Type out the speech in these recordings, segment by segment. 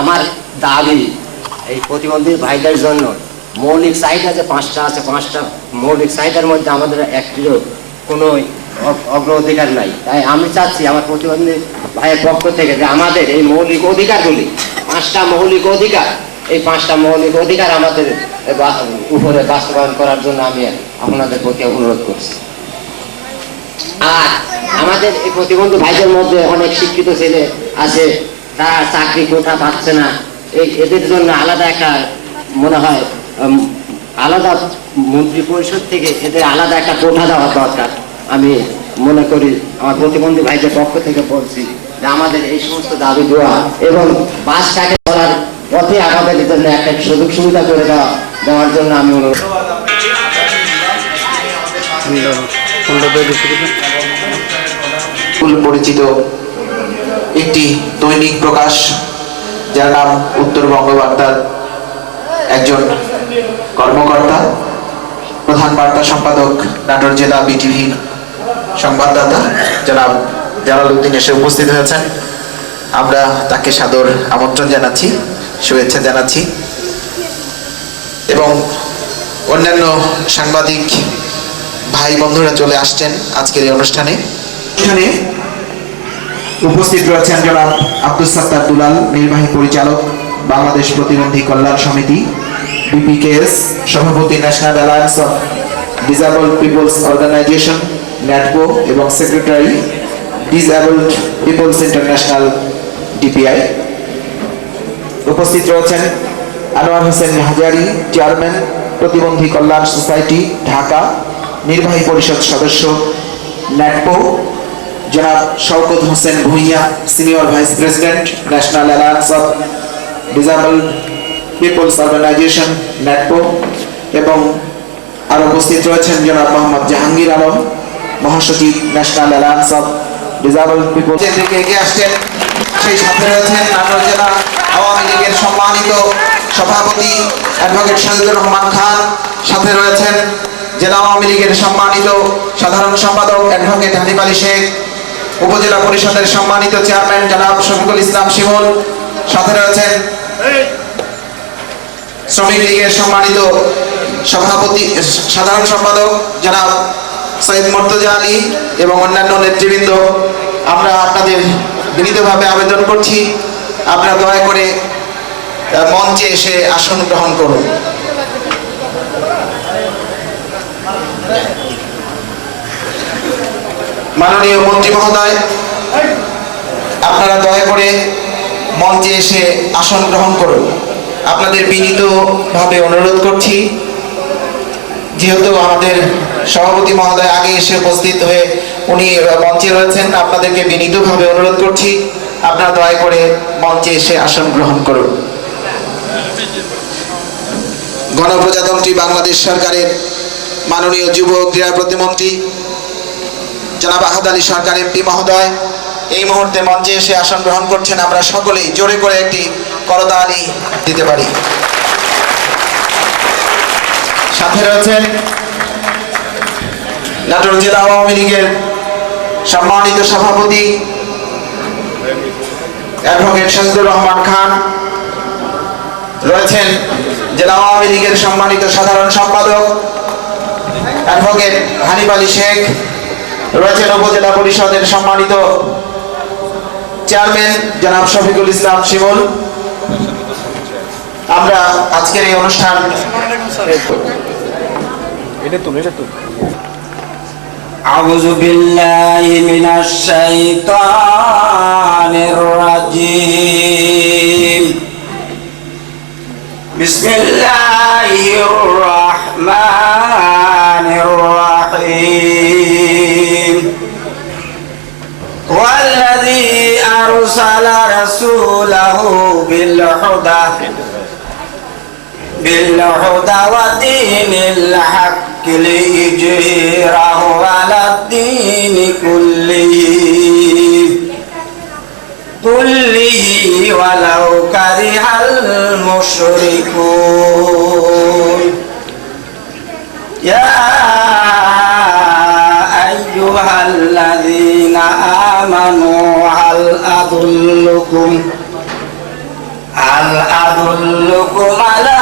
আমার দাবি এই প্রতিবন্ধী ভাইদের জন্য মৌলিক চাহিদা যে 5টা আছে, 5টা মৌলিক চাহিদার মধ্যে আমাদের একটিরও কোনো অগ্রাধিকার নাই। তাই আমি চাচ্ছি আমার প্রতিবন্ধী ভাইয়ের পক্ষ থেকে যে আমাদের এই মৌলিক অধিকারগুলি, 5টা মৌলিক অধিকার, এই 5টা মৌলিক অধিকার আমাদের উপরে বাস্তবায়ন করার জন্য আমি আপনাদের প্রতি অনুরোধ করছি। আর আমাদের এই প্রতিবন্ধী ভাইদের মধ্যে অনেক শিক্ষিত ছেলে আছে, তারা চাকরি কোঠা পাচ্ছে না। এদের জন্য আলাদা একটা মনে হয় আলাদা মন্ত্রী পরিষদ থেকে এদের আলাদা একটা কোঠা দেওয়া দরকার। আমি মনে করি আমার প্রতিবন্ধী ভাইদের পক্ষ থেকে বলছি যে আমাদের এই সমস্ত দাবি দেওয়া এবং বাসটাকে চলার পথে আমাদের জন্য একটা সুযোগ সুবিধা করে দেওয়ার জন্য আমি অনুরোধ। পরিচিত একটি দৈনিক প্রকাশ, যার নাম উত্তরবঙ্গ বার্তার একজন কর্মকর্তা, প্রধান বার্তা সম্পাদক, নাটোর জেলা বিটিভি সংবাদদাতা জনাব জালালউদ্দিন এসে উপস্থিত হয়েছেন। আমরা তাকে সাদর আমন্ত্রণ জানাচ্ছি, শুভেচ্ছা জানাচ্ছি এবং অন্যান্য সাংবাদিক ভাই বন্ধুরা চলে আসছেন আজকের এই অনুষ্ঠানে। উপস্থিত রয়েছেন জনাব আব্দুস সাত্তার দুলাল, নির্বাহী পরিচালক, বাংলাদেশ প্রতিবন্ধী কল্যাণ সমিতি BPKS, সভাপতি national alliance of disabled peoples organisation NATPO এবং secretary disabled peoples international DPI। উপস্থিত রয়েছেন আনোয়ার হোসেন হাজারি, চেয়ারম্যান প্রতিবন্ধী কল্যাণ সোসাইটি ঢাকা, নির্বাহী পরিষদ সদস্য NATPO, জনাব Shawkat Hossain Bhuiyan, senior vice president national alliance of disabled peoples organisation NATPO এবং আর উপস্থিত রয়েছেন জনাব মোহাম্মদ জাহাঙ্গীর আলম, মহাসচিব national alliance of disabled peoples. থেকে এগিয়ে আসছেন, সেই সাথে রয়েছেন নাটোর জেলা আওয়ামী লীগের সম্মানিত সভাপতি অ্যাডভোকেট শহীদুর রহমান খান, সাথে রয়েছেন জেলা আওয়ামী লীগের সম্মানিত সাধারণ সম্পাদক অ্যাডভোকেট হানিফ আলী শেখ, উপজেলা পরিষদের সম্মানিত চেয়ারম্যান জনাব শফিকুল ইসলাম শিমুল, সাথে রয়েছেন শ্রমিক লীগের সম্মানিত সভাপতি সাধারণ সম্পাদক জনাব সৈয়দ মুর্তজা আলী এবং অন্যান্য নেতৃবৃন্দ। আমরা আপনাদের বিনীতভাবে আবেদন করছি, আপনারা দয়া করে মঞ্চে এসে আসন গ্রহণ করুন। মাননীয় মন্ত্রী মহোদয়, আপনারা দয়া করে মঞ্চে এসে আসন গ্রহণ করুন। আপনাদের বিনীতভাবে অনুরোধ করছি, যেহেতু আমাদের সভাপতি মহোদয় আগে এসে উপস্থিত হয়ে উনি মঞ্চে রয়েছেন, আপনাদেরকে বিনীতভাবে অনুরোধ করছি আপনারা দয়া করে মঞ্চে এসে আসন গ্রহণ করুন। গণপ্রজাতন্ত্রী বাংলাদেশ সরকারের মাননীয় যুব ক্রীড়া প্রতিমন্ত্রী জনাব আহাদ আলী সরকার MP মহোদয় এই মুহূর্তে মঞ্চে এসে আসন গ্রহণ করছেন। আমরা সকলেই জোরে করে একটি করতালি দিতে পারি। সাথে রয়েছেন নাটোর জেলা আওয়ামী লীগের সম্মানিত সভাপতি অ্যাডভোকেট শহীদুর রহমান খান, রয়েছেন জেলা আওয়ামী লীগের সম্মানিত সাধারণ সম্পাদক অ্যাডভোকেট হানিফ আলী শেখ, রয়েছেন উপজেলা পরিষদের সম্মানিত চেয়ারম্যান জনাব শফিকুল ইসলাম শিমুল। আমরা আজকের এই অনুষ্ঠান আউযু বিল্লাহি মিনাশ শাইতানির রাজীম। বিসমিল্লাহির রাহমানির রাহিম। ওয়াল্লাযী আরসালা রাসূলাহু বিল হুদা ওয়াদিনিল হাক্কি লিইজহিরাহু আলাদ-দীনি কুল্লিহি ওয়ালাউ কারিহাল মুশরিকুন। ইয়া আইয়ুহাল্লাযীনা আমানু হাল আদুল্লুকুম هل أدلكم على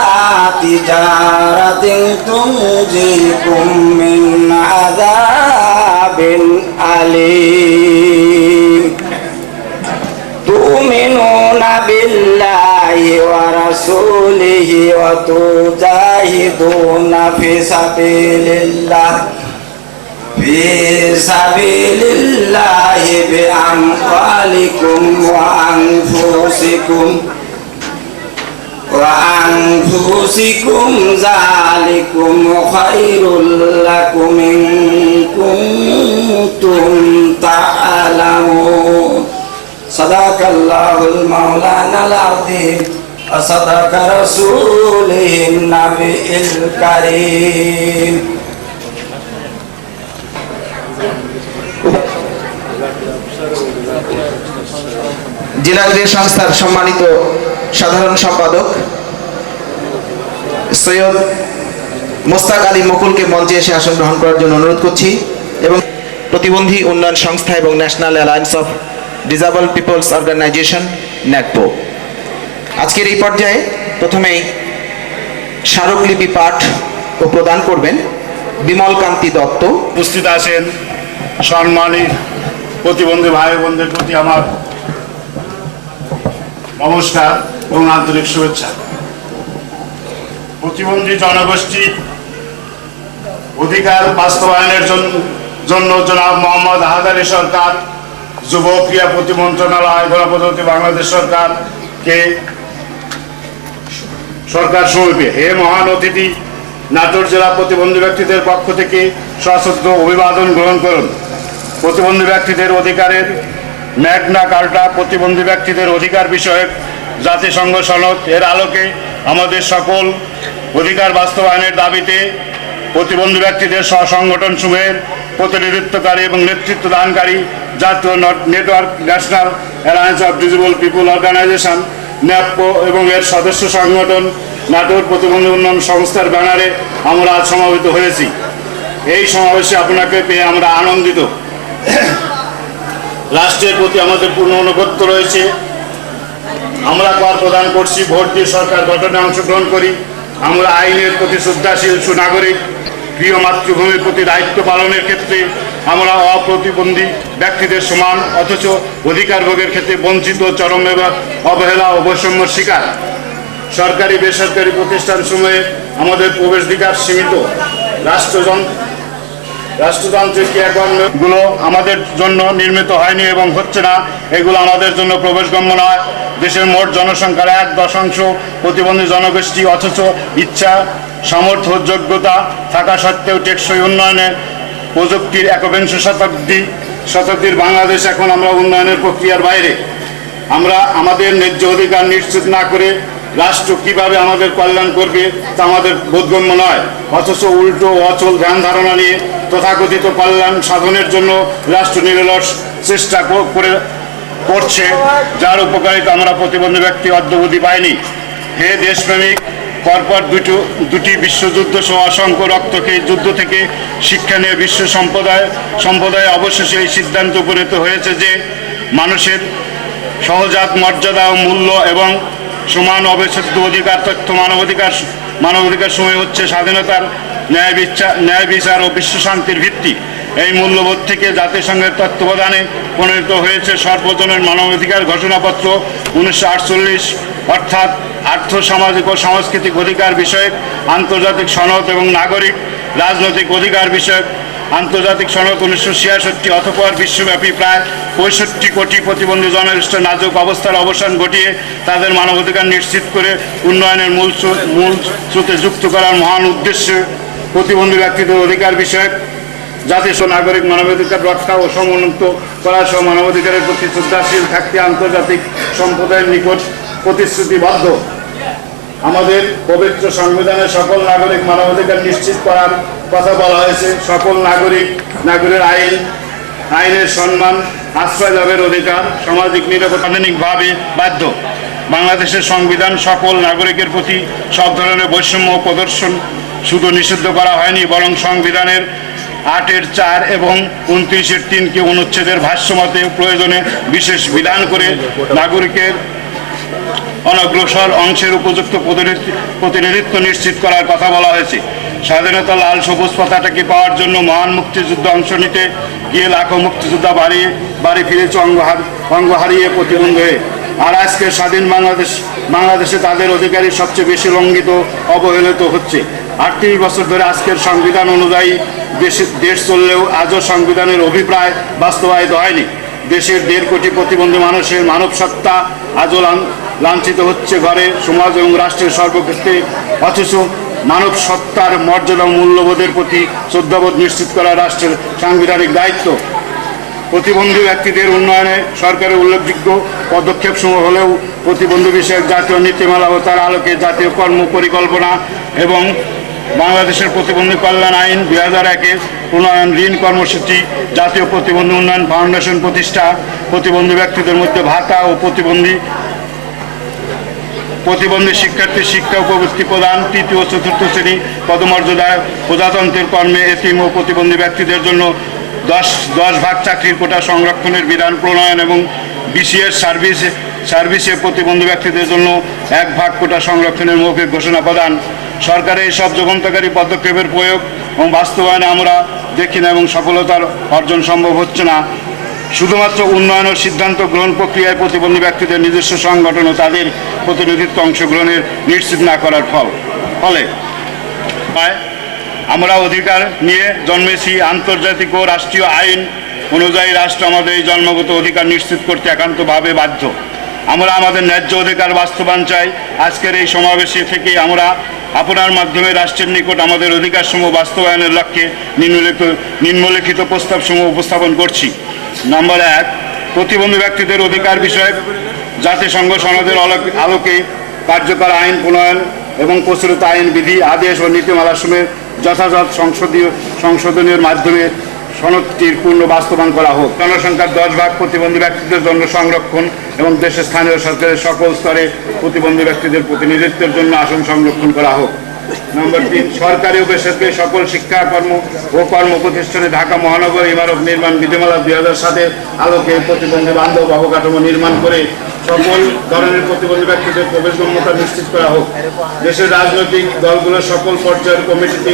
تجارة تنجيكم من عذاب أليم تؤمنون بالله ورسوله وتجاهدون في سبيل الله بأموالكم وأنفسكم ذلكم خير لكم إن كنتم تعلمون صدق الله المولانا العظيم وصدق رسوله النبي الكريم জেলা ক্রীড়া সংস্থার সম্মানিত সাধারণ সম্পাদক সৈয়দ মোস্তাক আলী মুকুলকে মঞ্চে এসে আসন গ্রহণ করার জন্য অনুরোধ করছি এবং প্রতিবন্ধী উন্নয়ন সংস্থা এবং national alliance of disable people's organisation NADPO আজকের এই পর্যায়ে প্রথমেই স্মারকলিপি পাঠ ও প্রদান করবেন বিমল কান্তি দত্ত। উপস্থিত আছেন সম্মানিত প্রতিবন্ধী ভাই বোনদের প্রতি আমার নমস্কার এবং আন্তরিক শুভেচ্ছা। প্রতিবন্ধী জনগোষ্ঠী অধিকার বাস্তবায়নের জন্য জনাব মোহাম্মদ আহাদ আলী সরকার, যুব ক্রীড়া প্রতিমন্ত্রণালয়, গণপ্রজাতন্ত্রী বাংলাদেশ সরকারকে সরকার সমীপে হে মহান অতিথি, নাটোর জেলা প্রতিবন্ধী ব্যক্তিদের পক্ষ থেকে সশ্রদ্ধ অভিবাদন গ্রহণ করুন। প্রতিবন্ধী ব্যক্তিদের অধিকারের ম্যাগনা কার্টা প্রতিবন্ধী ব্যক্তিদের অধিকার বিষয়ক জাতিসংঘ সনদ এর আলোকে আমাদের সকল অধিকার বাস্তবায়নের দাবিতে প্রতিবন্ধী ব্যক্তিদের সংগঠন সমূহের প্রতিনিধিত্বকারী এবং নেতৃত্ব দানকারী জাতীয় network national alliance of disable people organisation ন্যাপকো এবং এর সদস্য সংগঠন নাটোর প্রতিবন্ধী উন্নয়ন সংস্থার ব্যানারে আমরা আজ সমাবেত হয়েছি। এই সমাবেশে আপনাকে পেয়ে আমরা আনন্দিত। রাষ্ট্রের প্রতি আমাদের পূর্ণ আনুগত্য রয়েছে। আমরা কর প্রদান করছি, ভোট দিয়ে সরকার গঠনে অংশগ্রহণ করি। আমরা আইনের প্রতি শ্রদ্ধাশীল সুনাগরিক, প্রিয় মাতৃভূমির প্রতি দায়িত্ব পালনের ক্ষেত্রে আমরা অপ্রতিবন্ধী ব্যক্তিদের সমান, অথচ অধিকার ভোগের ক্ষেত্রে বঞ্চিত, চরম অবহেলা ও বৈষম্যের শিকার। সরকারি বেসরকারি প্রতিষ্ঠানসমূহে আমাদের প্রবেশাধিকার সীমিত। রাষ্ট্রতান্ত্রিক ক্রিয়াকর্মগুলো আমাদের জন্য নির্মিত হয়নি এবং হচ্ছে না, এগুলো আমাদের জন্য প্রবেশগম্য নয়। দেশের মোট জনসংখ্যার 1% প্রতিবন্ধী জনগোষ্ঠী, অথচ ইচ্ছা, সামর্থ্য, যোগ্যতা থাকা সত্ত্বেও টেকসই উন্নয়নের প্রযুক্তির 21 শতাব্দীর বাংলাদেশ এখন আমরা উন্নয়নের প্রক্রিয়ার বাইরে। আমরা আমাদের ন্যায্য অধিকার নিশ্চিত না করে রাষ্ট্র কিভাবে আমাদের কল্যাণ করবে তা আমাদের বোধগম্য নয়, অথচ উল্টো অচল ধ্যান ধারণা নিয়ে তথাকথিত কল্যাণ সাধনের জন্য রাষ্ট্র নিরলস চেষ্টা করছে, যার উপকারিতা আমরা প্রতিবন্ধী ব্যক্তি অদ্যাবধি পাইনি। হে দেশপ্রেমিক, পরপর দুটি বিশ্বযুদ্ধ সহ অসংখ্য রক্তক্ষয়ী যুদ্ধ থেকে শিক্ষা নিয়ে বিশ্ব সম্প্রদায় অবশেষে এই সিদ্ধান্তে উপনীত হয়েছে যে মানুষের সহজাত মর্যাদা ও মূল্য এবং সমান অবিচ্ছেদ্য অধিকার, তথ্য মানবাধিকার সময় হচ্ছে স্বাধীনতার, ন্যায় বিচার ও বিশ্ব শান্তির ভিত্তি। এই মূল্যবোধ থেকে জাতিসংঘের তত্ত্বাবধানে প্রণীত হয়েছে সর্বজনীন মানবাধিকার ঘোষণাপত্র 1948, অর্থাৎ আর্থ, সামাজিক ও সাংস্কৃতিক অধিকার বিষয়ক আন্তর্জাতিক সনদ এবং নাগরিক রাজনৈতিক অধিকার বিষয়ক আন্তর্জাতিক সনদ 1966। অতঃপর বিশ্বব্যাপী প্রায় 65 কোটি প্রতিবন্ধী জনগোষ্ঠীর নাজুক অবস্থার অবসান ঘটিয়ে তাদের মানবাধিকার নিশ্চিত করে উন্নয়নের মূল স্রোতে যুক্ত করার মহান উদ্দেশ্যে প্রতিবন্ধী ব্যক্তিদের অধিকার বিষয়ক জাতিসংঘ নাগরিক মানবাধিকার রক্ষা ও সমুন্নত করা সহ মানবাধিকারের প্রতি শ্রদ্ধাশীল থাকতে আন্তর্জাতিক সম্প্রদায়ের নিকট প্রতিশ্রুতিবদ্ধ। আমাদের পবিত্র সংবিধানে সকল নাগরিক মানবাধিকার নিশ্চিত করার কথা বলা হয়েছে। সকল নাগরিকের আইনের সম্মান, আশ্রয় লাভের অধিকার, সামাজিক নিরাপত্তাভাবে বাধ্য। বাংলাদেশের সংবিধান সকল নাগরিকের প্রতি সব ধরনের বৈষম্য প্রদর্শন শুধু নিষিদ্ধ করা হয়নি, বরং সংবিধানের 8(4) এবং 29(3) অনুচ্ছেদের ভাষ্যমতে প্রয়োজনে বিশেষ বিধান করে নাগরিকের অনগ্রসর অংশের উপযুক্ত প্রতিনিধিত্ব নিশ্চিত করার কথা বলা হয়েছে। স্বাধীনতা লাল সবুজ পতাকাটি পাওয়ার জন্য মহান মুক্তিযুদ্ধে অংশ নিতে গিয়ে লাখো মুক্তিযোদ্ধা বাড়ি ফিরেছে অঙ্গ হারিয়ে প্রতিবন্ধী হয়ে। আর আজকের স্বাধীন বাংলাদেশে তাদের অধিকারই সবচেয়ে বেশি লঙ্ঘিত অবহেলিত হচ্ছে। 38 বছর ধরে আজকের সংবিধান অনুযায়ী দেশ চললেও আজও সংবিধানের অভিপ্রায় বাস্তবায়িত হয়নি। দেশের 1.5 কোটি প্রতিবন্ধী মানুষের মানব সত্তা আজও লাঞ্ছিত হচ্ছে ঘরে, সমাজ এবং রাষ্ট্রের সর্বক্ষেত্রে। অথচ মানব সত্তার মর্যাদা ও মূল্যবোধের প্রতি শ্রদ্ধাবোধ নিশ্চিত করা রাষ্ট্রের সাংবিধানিক দায়িত্ব। প্রতিবন্ধী ব্যক্তিদের উন্নয়নে সরকারের উল্লেখযোগ্য পদক্ষেপসমূহ হলেও প্রতিবন্ধী বিষয়ক জাতীয় নীতিমালা ও তার আলোকে জাতীয় কর্ম পরিকল্পনা এবং বাংলাদেশের প্রতিবন্ধী কল্যাণ আইন 2001-এর প্রণয়ন, ঋণ কর্মসূচি, জাতীয় প্রতিবন্ধী উন্নয়ন ফাউন্ডেশন প্রতিষ্ঠা, প্রতিবন্ধী ব্যক্তিদের মধ্যে ভাতা ও প্রতিবন্ধী শিক্ষার্থী শিক্ষা ও প্রবৃত্তি প্রদান, 3য় ও 4র্থ শ্রেণী পদমর্যাদায় প্রজাতন্ত্রের কর্মে এতিম ও প্রতিবন্ধী ব্যক্তিদের জন্য 10 ভাগ চাকরির কোটা সংরক্ষণের বিধান প্রণয়ন এবং বিসিএস সার্ভিসে প্রতিবন্ধী ব্যক্তিদের জন্য 1 ভাগ কোটা সংরক্ষণের মৌখিক ঘোষণা প্রদান। সরকারের এইসব যুগান্তকারী পদক্ষেপের প্রয়োগ এবং বাস্তবায়নে আমরা দেখি না এবং সফলতার অর্জন সম্ভব হচ্ছে না। শুধুমাত্র উন্নয়ন ও সিদ্ধান্ত গ্রহণ প্রক্রিয়ায় প্রতিবন্ধী ব্যক্তিদের নিজস্ব সংগঠন ও তাদের প্রতিনিধিত্ব অংশগ্রহণের নিশ্চিত না করার ফলে আমরা অধিকার নিয়ে জন্মেছি। আন্তর্জাতিক ও রাষ্ট্রীয় আইন অনুযায়ী রাষ্ট্র আমাদের এই জন্মগত অধিকার নিশ্চিত করতে একান্তভাবে বাধ্য। আমরা আমাদের ন্যায্য অধিকার বাস্তবায়ন চাই। আজকের এই সমাবেশে থেকে আমরা আপনার মাধ্যমে রাষ্ট্রের নিকট আমাদের অধিকারসমূহ বাস্তবায়নের লক্ষ্যে নিম্নলিখিত প্রস্তাবসমূহ উপস্থাপন করছি। নম্বর 1, প্রতিবন্ধী ব্যক্তিদের অধিকার বিষয়ক জাতিসংঘ সনদের আলোকে কার্যকর আইন প্রণয়ন এবং প্রচলিত আইন, বিধি, আদেশ ও নীতিমালাসমূহে যথাযথ সংশোধনের মাধ্যমে সনদটির পূর্ণ বাস্তবায়ন করা হোক। জনসংখ্যার 10 ভাগ প্রতিবন্ধী ব্যক্তিদের জন্য সংরক্ষণ এবং দেশের স্থানীয় সরকারের সকল স্তরে প্রতিবন্ধী ব্যক্তিদের প্রতিনিধিত্বের জন্য আসন সংরক্ষণ করা হোক। নম্বর 3, সরকারি ও বেসরকারি সকল শিক্ষা কর্ম প্রতিষ্ঠানে ঢাকা মহানগর ইমারত নির্মাণ বিধিমালা 2007-এর আলোকে প্রতিবন্ধী বান্ধব অবকাঠামো নির্মাণ করে সকল ধরনের প্রতিবন্ধী ব্যক্তিদের প্রবেশগম্যতা নিশ্চিত করা হোক। দেশের রাজনৈতিক দলগুলোর সকল পর্যায়ের কমিটিতে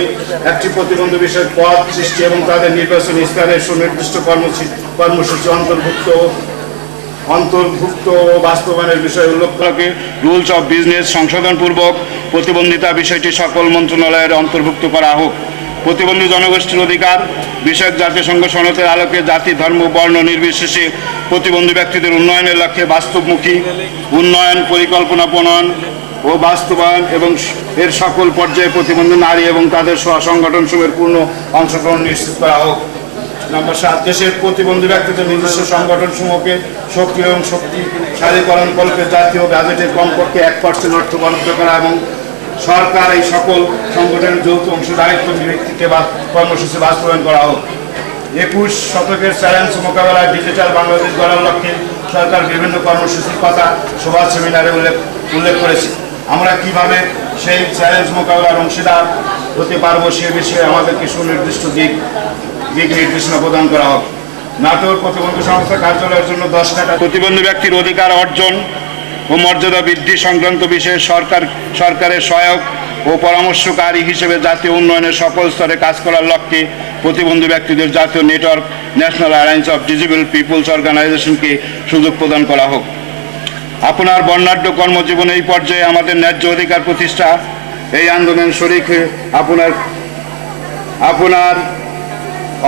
একটি প্রতিবন্ধী বিষয়ক পদ সৃষ্টি এবং তাদের নির্বাচন ইস্তাহারের সুনির্দিষ্ট কর্মসূচি অন্তর্ভুক্ত ও বাস্তবায়নের বিষয়ে উল্লেখ করে রুলস অফ বিজনেস সংশোধনপূর্বক প্রতিবন্ধিতা বিষয়টি সকল মন্ত্রণালয়ের অন্তর্ভুক্ত করা হোক। প্রতিবন্ধী জনগোষ্ঠীর অধিকার বিষয়ক জাতিসংঘ সনদের আলোকে জাতি, ধর্ম, বর্ণ নির্বিশেষে প্রতিবন্ধী ব্যক্তিদের উন্নয়নের লক্ষ্যে বাস্তবমুখী উন্নয়ন পরিকল্পনা প্রণয়ন ও বাস্তবায়ন এবং এর সকল পর্যায়ে প্রতিবন্ধী নারী এবং তাদের সংগঠনসমূহের পূর্ণ অংশগ্রহণ নিশ্চিত করা হোক। নম্বর 7, দেশের প্রতিবন্ধী ব্যক্তিদের নিজস্ব সংগঠনসমূহকে সক্রিয় এবং শক্তিশালীকরণ কল্পে জাতীয় বাজেটের কমপক্ষে 1% অর্থ বরাদ্দ করা এবং সরকার এই সকল সংগঠনের যৌথ অংশদায়িত্ব ভিত্তিতে কর্মসূচি বাস্তবায়ন করা হোক। 21 শতকের চ্যালেঞ্জ মোকাবেলায় ডিজিটাল বাংলাদেশ গড়ার লক্ষ্যে সরকার বিভিন্ন কর্মসূচির কথা সভা সেমিনারে উল্লেখ করেছে। আমরা কিভাবে সেই চ্যালেঞ্জ মোকাবেলার অংশীদার হতে পারবো সে বিষয়ে আমাদেরকে সুনির্দিষ্ট দিক নির্দেশনা প্রদান করা হোক। নাটোর প্রতিবন্ধী সংস্থা কার্যালয়ের জন্য 10 টাকা প্রতিবন্ধী ব্যক্তির অধিকার অর্জন ও মর্যাদা বৃদ্ধি সংক্রান্ত বিষয়ে সরকারের সহায়ক ও পরামর্শকারী হিসেবে জাতীয় উন্নয়নের সকল স্তরে কাজ করার লক্ষ্যে প্রতিবন্ধী ব্যক্তিদের জাতীয় network national alliance of disable people's অর্গানাইজেশনকে সুযোগ প্রদান করা হোক। আপনার বর্ণাঢ্য কর্মজীবন এই পর্যায়ে আমাদের ন্যায্য অধিকার প্রতিষ্ঠা এই আন্দোলন শরিক হয়ে আপনার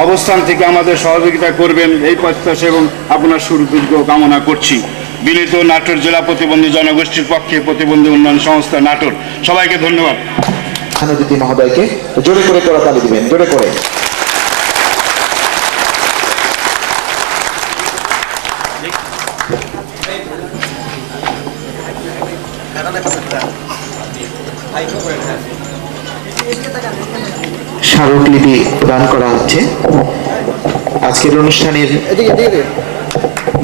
অবস্থান থেকে আমাদের সহযোগিতা করবেন এই প্রত্যাশা এবং আপনার সুদীর্ঘ কামনা করছি। বিনীত নাটোর জেলা প্রতিবন্ধী জনগোষ্ঠীর পক্ষে প্রতিবন্ধী উন্নয়ন সংস্থা নাটোর। সবাইকে ধন্যবাদ। দিদি মহোদয়কে জোরে করে করতালি দিবেন, জোরে করে। স্মারকলিপি প্রদান করা হচ্ছে। আজকের অনুষ্ঠানের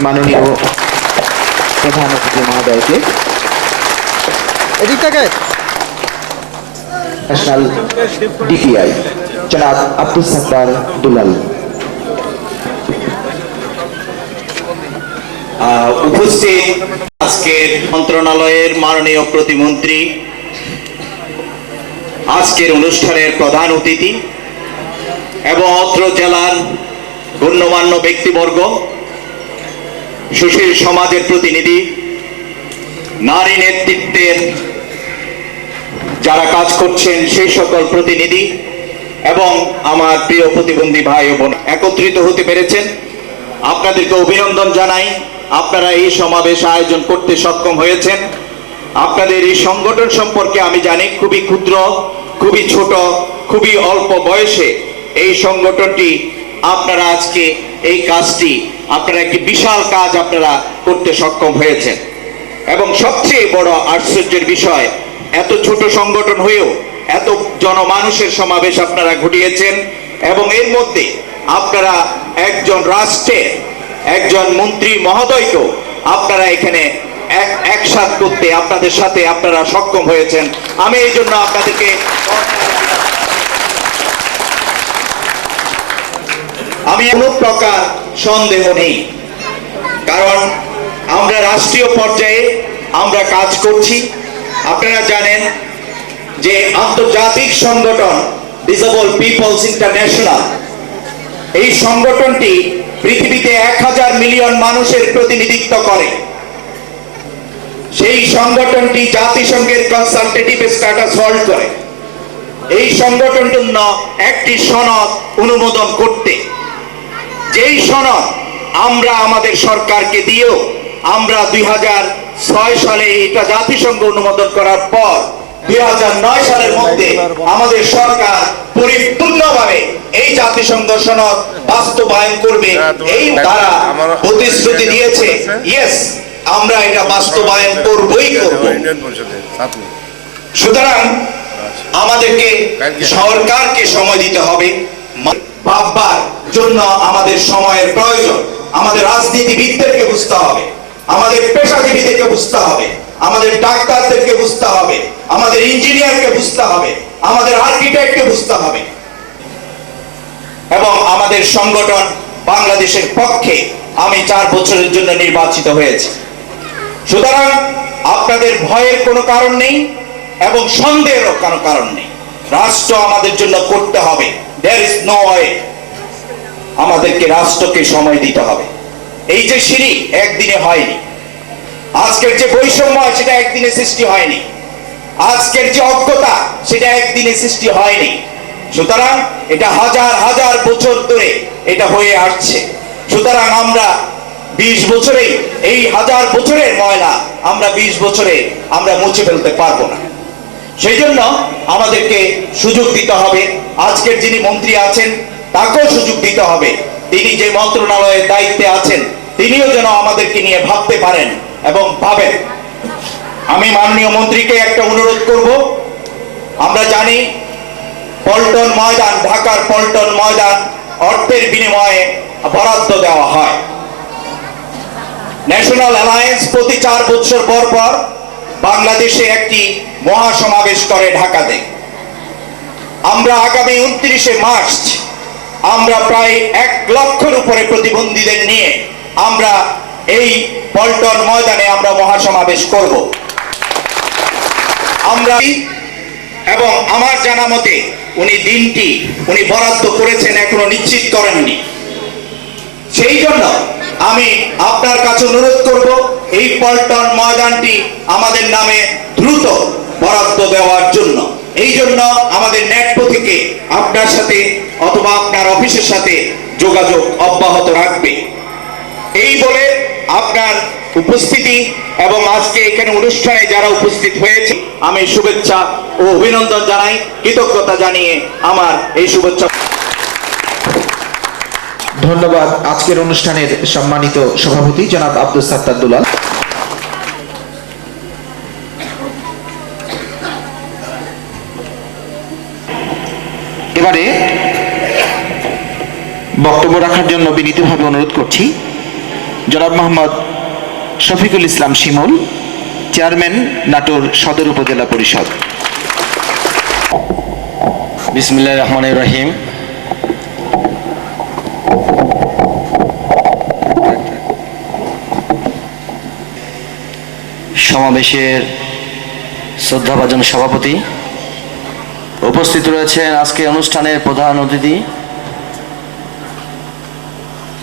মাননীয় প্রধান অতিথি মহোদয়কে ন্যাশনাল ডিপিআই জনাব আব্দুল সাত্তার দুলাল। উপস্থিত আজকের মন্ত্রণালয় মন্ত্রণালয়ের মাননীয় প্রতিমন্ত্রী, আজকের অনুষ্ঠানের প্রধান অতিথি এবং অত্র জেলার গণ্যমান্য ব্যক্তিবর্গ, সুশীল সমাজের প্রতিনিধি, নারী নেতৃত্বের যারা কাজ করছেন সেই সকল প্রতিনিধি এবং আমার প্রিয় প্রতিবন্ধী ভাই ও বোন একত্রিত হতে পেরেছেন, আপনাদেরকে অভিনন্দন জানাই। আপনারা এই সমাবেশ আয়োজন করতে সক্ষম হয়েছেন। আপনাদের এই সংগঠন সম্পর্কে আমি জানি, খুবই ক্ষুদ্র, খুবই ছোট, খুবই অল্প বয়সে এই সংগঠনটি আপনারা আজকে এই কাজটি, আপনারা একটি বিশাল কাজ আপনারা করতে সক্ষম হয়েছেন। এবং সবচেয়ে বড় আশ্চর্যের বিষয়, এত ছোট সংগঠন হয়েও এত জনমানুষের সমাবেশ আপনারা ঘটিয়েছেন এবং এর মধ্যে আপনারা একজন রাষ্ট্রের একজন মন্ত্রী মহোদয়কেও আপনারা এখানে একসাথ করতে আপনাদের সাথে আপনারা সক্ষম হয়েছেন। আমি এই জন্য আপনাদেরকে আমি কোনো প্রকার সন্দেহ নেই, কারণ আমরা রাষ্ট্রীয় পর্যায়ে আমরা কাজ করছি। আপনারা জানেন যে আন্তর্জাতিক সংগঠন ডিসেবল পিপলস ইন্টারন্যাশনাল, এই সংগঠনটি পৃথিবীতে 1000 মিলিয়ন মানুষের প্রতিনিধিত্ব করে। সেই সংগঠনটি জাতিসংঘের কনসালটেটিভ স্ট্যাটাস হোল্ড করে। এই সংগঠনটির জন্য একটি সনদ অনুমোদন করতে, যেই সনদ আমরা আমাদের সরকারকে দিয়েও আমরা 2006 সালে এটা জাতিসংঘ অনুমোদন করার পর 2009 সালের মধ্যে আমাদের সরকার পরিপূর্ণভাবে এই জাতিসংঘ সনদ বাস্তবায়ন করবে, এই দ্বারা প্রতিশ্রুতি দিয়েছে। ইয়েস, আমরা এটা বাস্তবায়ন করবই করব। সুতরাং আমাদেরকে সরকারকে সময় দিতে হবে, ভাববার জন্য আমাদের সময়ের প্রয়োজন। আমাদের রাজনীতিবিদদেরকে বুঝতে হবে, আমাদের পেশাজীবীদেরকে বুঝতে হবে, আমাদের ডাক্তারদেরকে বুঝতে হবে, আমাদের ইঞ্জিনিয়ারকে বুঝতে হবে, আমাদের আর্কিটেক্টকে বুঝতে হবে। এবং আমাদের সংগঠন বাংলাদেশের পক্ষে আমি 4 বছরের জন্য নির্বাচিত হয়েছি। সুতরাং আপনাদের ভয়ের কোনো কারণ নেই এবং সন্দেহেরও কোনো কারণ নেই। রাষ্ট্র আমাদের জন্য করতে হবে, দেয়ার ইজ নো ওয়ে। আমাদেরকে রাষ্ট্রকে সময় দিতে হবে। এই যে সিঁড়ি একদিনে হয়নি, আজকের যে বৈষম্য সেটা একদিনে সৃষ্টি হয়নি, আজকের যে অজ্ঞতা সেটা একদিনে সৃষ্টি হয়নি। সুতরাং এটা হাজার হাজার বছর ধরে এটা হয়ে আসছে। সুতরাং আমরা 20 বছরে এই হাজার বছরের ময়লা আমরা 20 বছরে আমরা মুছে ফেলতে পারবো না। সেই জন্য আমাদেরকে সুযোগ দিতে হবে। আজকের যিনি মন্ত্রী আছেন তাকেও সুযোগ দিতে হবে। তিনি যে মন্ত্রণালয়ের দায়িত্বে আছেন তিনিও যেন আমাদেরকে নিয়ে ভাবতে পারেন এবং ভাবেন। আমি মাননীয় মন্ত্রীকে একটা অনুরোধ করব। আমরা জানি পল্টন ময়দান, ঢাকার পল্টন ময়দান অর্থের বিনিময়ে বরাদ্দ দেওয়া হয়। ন্যাশনাল অ্যালায়েন্স প্রতি 4 বছর পর পর বাংলাদেশে একটি মহাসমাবেশ করে ঢাকাতে। আমরা আগামী 29শে মার্চ আমরা প্রায় 1 লক্ষের উপরে প্রতিবন্ধীদের নিয়ে আমরা এই পল্টন ময়দানে আমরা মহাসমাবেশ করব। আমরা এবং আমার জানা মতে দিনটি উনি বরাদ্দ করেছেন, এখনো নিশ্চিত করেননি। সেই জন্য আমি আপনার কাছে অনুরোধ করব এই পল্টন ময়দানটি আমাদের নামে দ্রুত বরাদ্দ দেওয়ার জন্য। এই জন্য আমাদের নেটপো থেকে আপনার সাথে অথবা আপনার অফিসের সাথে যোগাযোগ অব্যাহত রাখবে। এই বলে আপনার উপস্থিতি এবং আজকে এখানে অনুষ্ঠানে যারা উপস্থিত হয়েছে আমি শুভেচ্ছা ও অভিনন্দন জানাই, কৃতজ্ঞতা জানিয়ে আমার এই শুভেচ্ছা। ধন্যবাদ আজকের অনুষ্ঠানের সম্মানিত সভাপতি জনাব আব্দুস সাত্তার দুলাল। এবারে বক্তব্য রাখার জন্য বিনীতভাবে অনুরোধ করছি জনাব মোহাম্মদ শফিকুল ইসলাম শিমুল, চেয়ারম্যান নাটোর সদর উপজেলা পরিষদ। বিসমিল্লাহির রহমানির রহিম। সমাবেশের শ্রদ্ধাভাজন সভাপতি, উপস্থিত রয়েছেন আজকে অনুষ্ঠানের প্রধান অতিথি,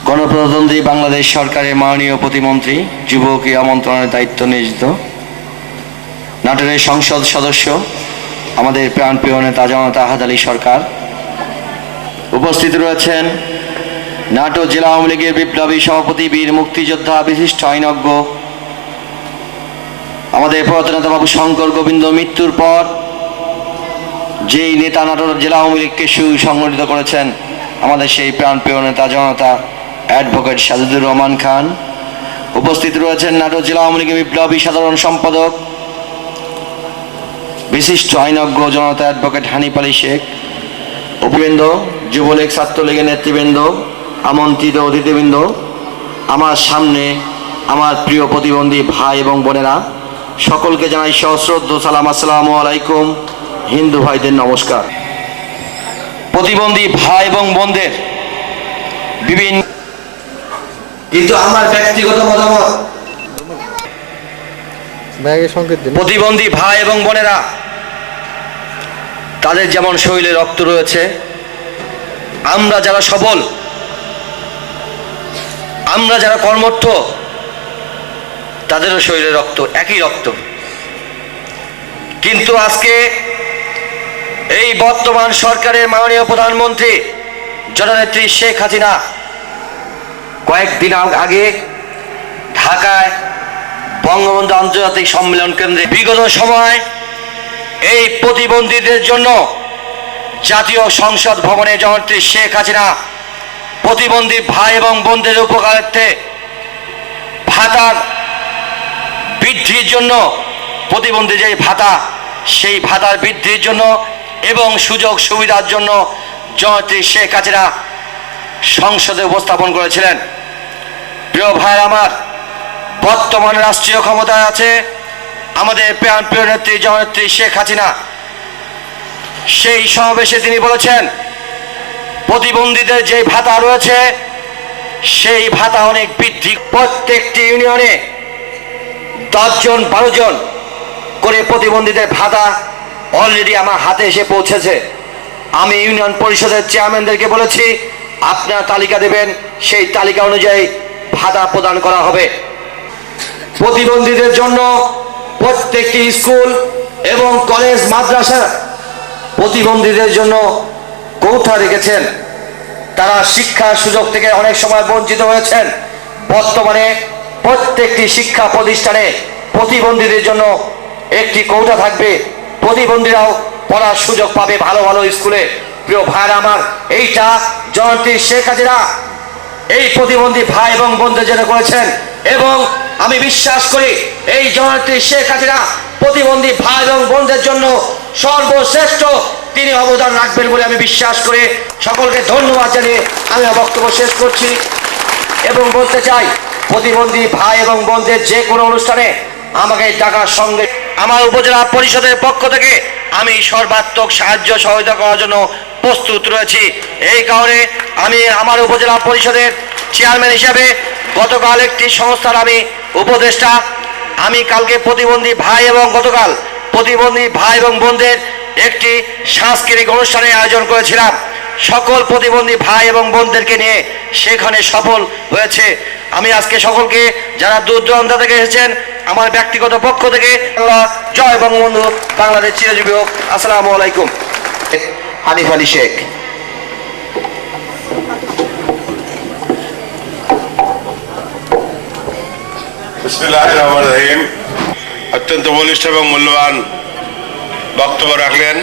গণপ্রজাতন্ত্রী বাংলাদেশ সরকারের মাননীয় প্রতিমন্ত্রী, যুব ক্রীড়া মন্ত্রণালয়ের দায়িত্ব নিয়োজিত, নাটোরের সংসদ সদস্য, আমাদের প্রাণপ্রিয় নেতা জনতা আহাদ আলী সরকার। উপস্থিত রয়েছেন নাটোর জেলা আওয়ামী লীগের বিপ্লবী সভাপতি, বীর মুক্তিযোদ্ধা, বিশিষ্ট আইনজ্ঞ, আমাদের প্রয়াত নেতা বাবু শঙ্কর গোবিন্দ মৃত্যুর পর যেই নেতা নাটোর জেলা আওয়ামী লীগকে সুসংগঠিত করেছেন, আমাদের সেই প্রাণপ্রিয় নেতা জনতা অ্যাডভোকেট সাজিদুর রহমান খান। উপস্থিত রয়েছেন নাটোর জেলা আওয়ামী লীগের বিপ্লবী সাধারণ সম্পাদক, বিশিষ্ট আইনজ্ঞ জনতা অ্যাডভোকেট হানিফ আলী শেখ, উপবৃন্দ, যুবলীগ ছাত্রলীগের নেতৃবৃন্দ, আমন্ত্রিত অতিথিবৃন্দ, আমার সামনে আমার প্রিয় প্রতিবন্ধী ভাই এবং বোনেরা, সকলকে জানাই সশ্রদ্ধ সালাম, আসসালামু আলাইকুম। হিন্দু ভাইদের নমস্কার। প্রতিবন্ধী ভাই এবং বোনদের বিভিন্ন, কিন্তু আমার ব্যক্তিগত মতামত, প্রতিবন্ধী ভাই এবং বোনেরা তাদের যেমন শরীরে রক্ত রয়েছে, আমরা যারা সবল, আমরা যারা কর্মঠ, তাদেরও শরীরে রক্ত, একই রক্ত। কিন্তু আজকে এই বর্তমান সরকারের মাননীয় প্রধানমন্ত্রী জননেত্রী শেখ হাসিনা কয়েকদিন আগে ঢাকায় বঙ্গবন্ধু আন্তর্জাতিক সম্মেলন কেন্দ্রে বিগত সময় এই প্রতিবন্ধীদের জন্য জাতীয় সংসদ ভবনে জননেত্রী শেখ হাসিনা প্রতিবন্ধী ভাই এবং বোনদের উপকারার্থে ভাতার বৃদ্ধির জন্য, প্রতিবন্ধী যে ভাতা, সেই ভাতার বৃদ্ধির জন্য এবং সুযোগ সুবিধার জন্য জননেত্রী শেখ হাসিনা সংসদে উপস্থাপন করেছিলেন। প্রিয় ভাই আমার, বর্তমানে রাষ্ট্রীয় ক্ষমতায় আছে আমাদের প্রিয় নেত্রী জননেত্রী শেখ হাসিনা। সেই সমাবেশে তিনি বলেছেন, প্রতিবন্ধীদের যে ভাতা রয়েছে সেই ভাতা অনেক বৃদ্ধি, প্রত্যেকটি ইউনিয়নে 10 জন 12 জন করে প্রতিবন্ধীদের ভাতা অলরেডি আমার হাতে এসে পৌঁছেছে। আমি ইউনিয়ন পরিষদের চেয়ারম্যানদেরকে বলেছি, আপনারা তালিকা দেবেন, সেই তালিকা অনুযায়ী ভাতা প্রদান করা হবে। প্রতিবন্ধীদের জন্য প্রত্যেকটি স্কুল এবং কলেজ মাদ্রাসা প্রতিবন্ধীদের জন্য কৌঠা রেখেছেন। তারা শিক্ষার সুযোগ থেকে অনেক সময় বঞ্চিত হয়েছেন। বর্তমানে প্রত্যেকটি শিক্ষা প্রতিষ্ঠানে প্রতিবন্ধীদের জন্য একটি কৌঠা থাকবে, প্রতিবন্ধীরাও পড়ার সুযোগ পাবে ভালো ভালো স্কুলে। প্রিয় ভাইরা আমার, এইটা জয়ন্তী শেখ হাসিনা এই প্রতিবন্ধী ভাই এবং বোনদের জন্য করেছেন, এবং আমি বিশ্বাস করি এই জয়ন্তী শেখ হাসিনা প্রতিবন্ধী ভাই এবং বোনদের জন্য সর্বশ্রেষ্ঠ তিনি অবদান রাখবেন বলে আমি বিশ্বাস করে সকলকে ধন্যবাদ জানিয়ে আমি বক্তব্য শেষ করছি এবং বলতে চাই, প্রতিবন্ধী ভাই এবং বোনদের যে কোনো অনুষ্ঠানে আমাকে টাকার সঙ্গে আমার উপজেলা পরিষদের পক্ষ থেকে আমি সর্বাত্মক সাহায্য সহায়তা করার জন্য প্রস্তুত রয়েছি। এই কারণে আমি আমার উপজেলা পরিষদের চেয়ারম্যান হিসাবে গতকাল একটি সংস্থার আমি উপদেষ্টা, আমি কালকে প্রতিবন্ধী ভাই এবং গতকাল প্রতিবন্ধী ভাই এবং বোনদের একটি সাংস্কৃতিক অনুষ্ঠানের আয়োজন করেছিলাম। সকল প্রতিবন্ধী ভাই এবং বোনদেরকে নিয়ে সেখানে সফল হয়েছে। আমি আজকে সকলকে যারা দূর দূরান্ত থেকে এসেছেন আমার ব্যক্তিগত পক্ষ থেকে জয় বঙ্গবন্ধু, বাংলাদেশ চিরজীবী হোক। আসসালামু আলাইকুম। হানিফ আলী শেখ। বিসমিল্লাহির রহমানির রহিম। অত্যন্ত বলিষ্ঠ এবং মূল্যবান বক্তব্য রাখলেন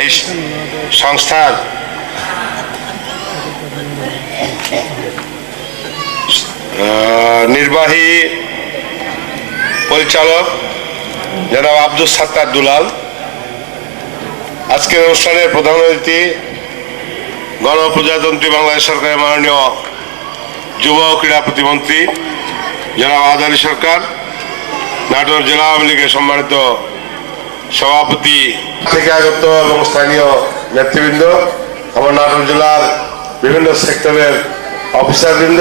এই সংস্থার নির্বাহী পরিচালক জনাব আব্দুস সাত্তার দুলাল। আজকের অনুষ্ঠানের প্রধান অতিথি গণপ্রজাতন্ত্রী বাংলাদেশ সরকারের মাননীয় যুব ক্রীড়া প্রতিমন্ত্রী জনাব আহাদ আলী সরকার, নাটোর জেলা আওয়ামী লীগের সম্মানিত সভাপতি থেকে আগত এবং স্থানীয় নেতৃবৃন্দ, আমার নাটোর জেলার বিভিন্ন সেক্টরের অফিসারবৃন্দ,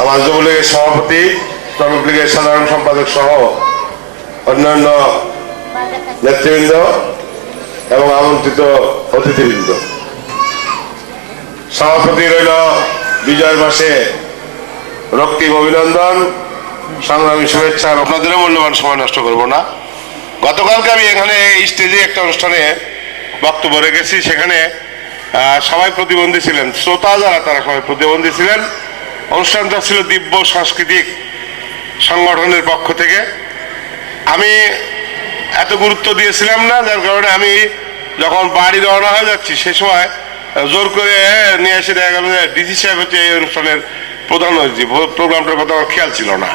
আমার যুবলীগের সভাপতি শ্রমিক লীগের সাধারণ সম্পাদক সহ অন্যান্য নেতৃবৃন্দ এবং আমন্ত্রিত অতিথিবৃন্দ, সভাপতি রইল বিজয়ের মাসে রক্তিম অভিনন্দন, সংগ্রামী শুভেচ্ছা। আপনাদেরও মূল্যবান সময় নষ্ট করব না। গতকালকে আমি এখানে স্টেজে একটা অনুষ্ঠানে বক্তব্য রেখেছি, সেখানে সবাই প্রতিবন্ধী ছিলেন, শ্রোতা যারা তারা সবাই প্রতিবন্ধী ছিলেন। অনুষ্ঠানটা ছিল দিব্য সাংস্কৃতিক সংগঠনের পক্ষ থেকে। আমি এত গুরুত্ব দিয়েছিলাম না, যার কারণে আমি যখন বাড়ি রওনা হয়ে যাচ্ছি সে সময় জোর করে নিয়ে এসে দেখা গেল যে ডিসি সাহেব হচ্ছে এই অনুষ্ঠানের প্রধান অতিথি, প্রোগ্রামটার কথা আমার খেয়াল ছিল না।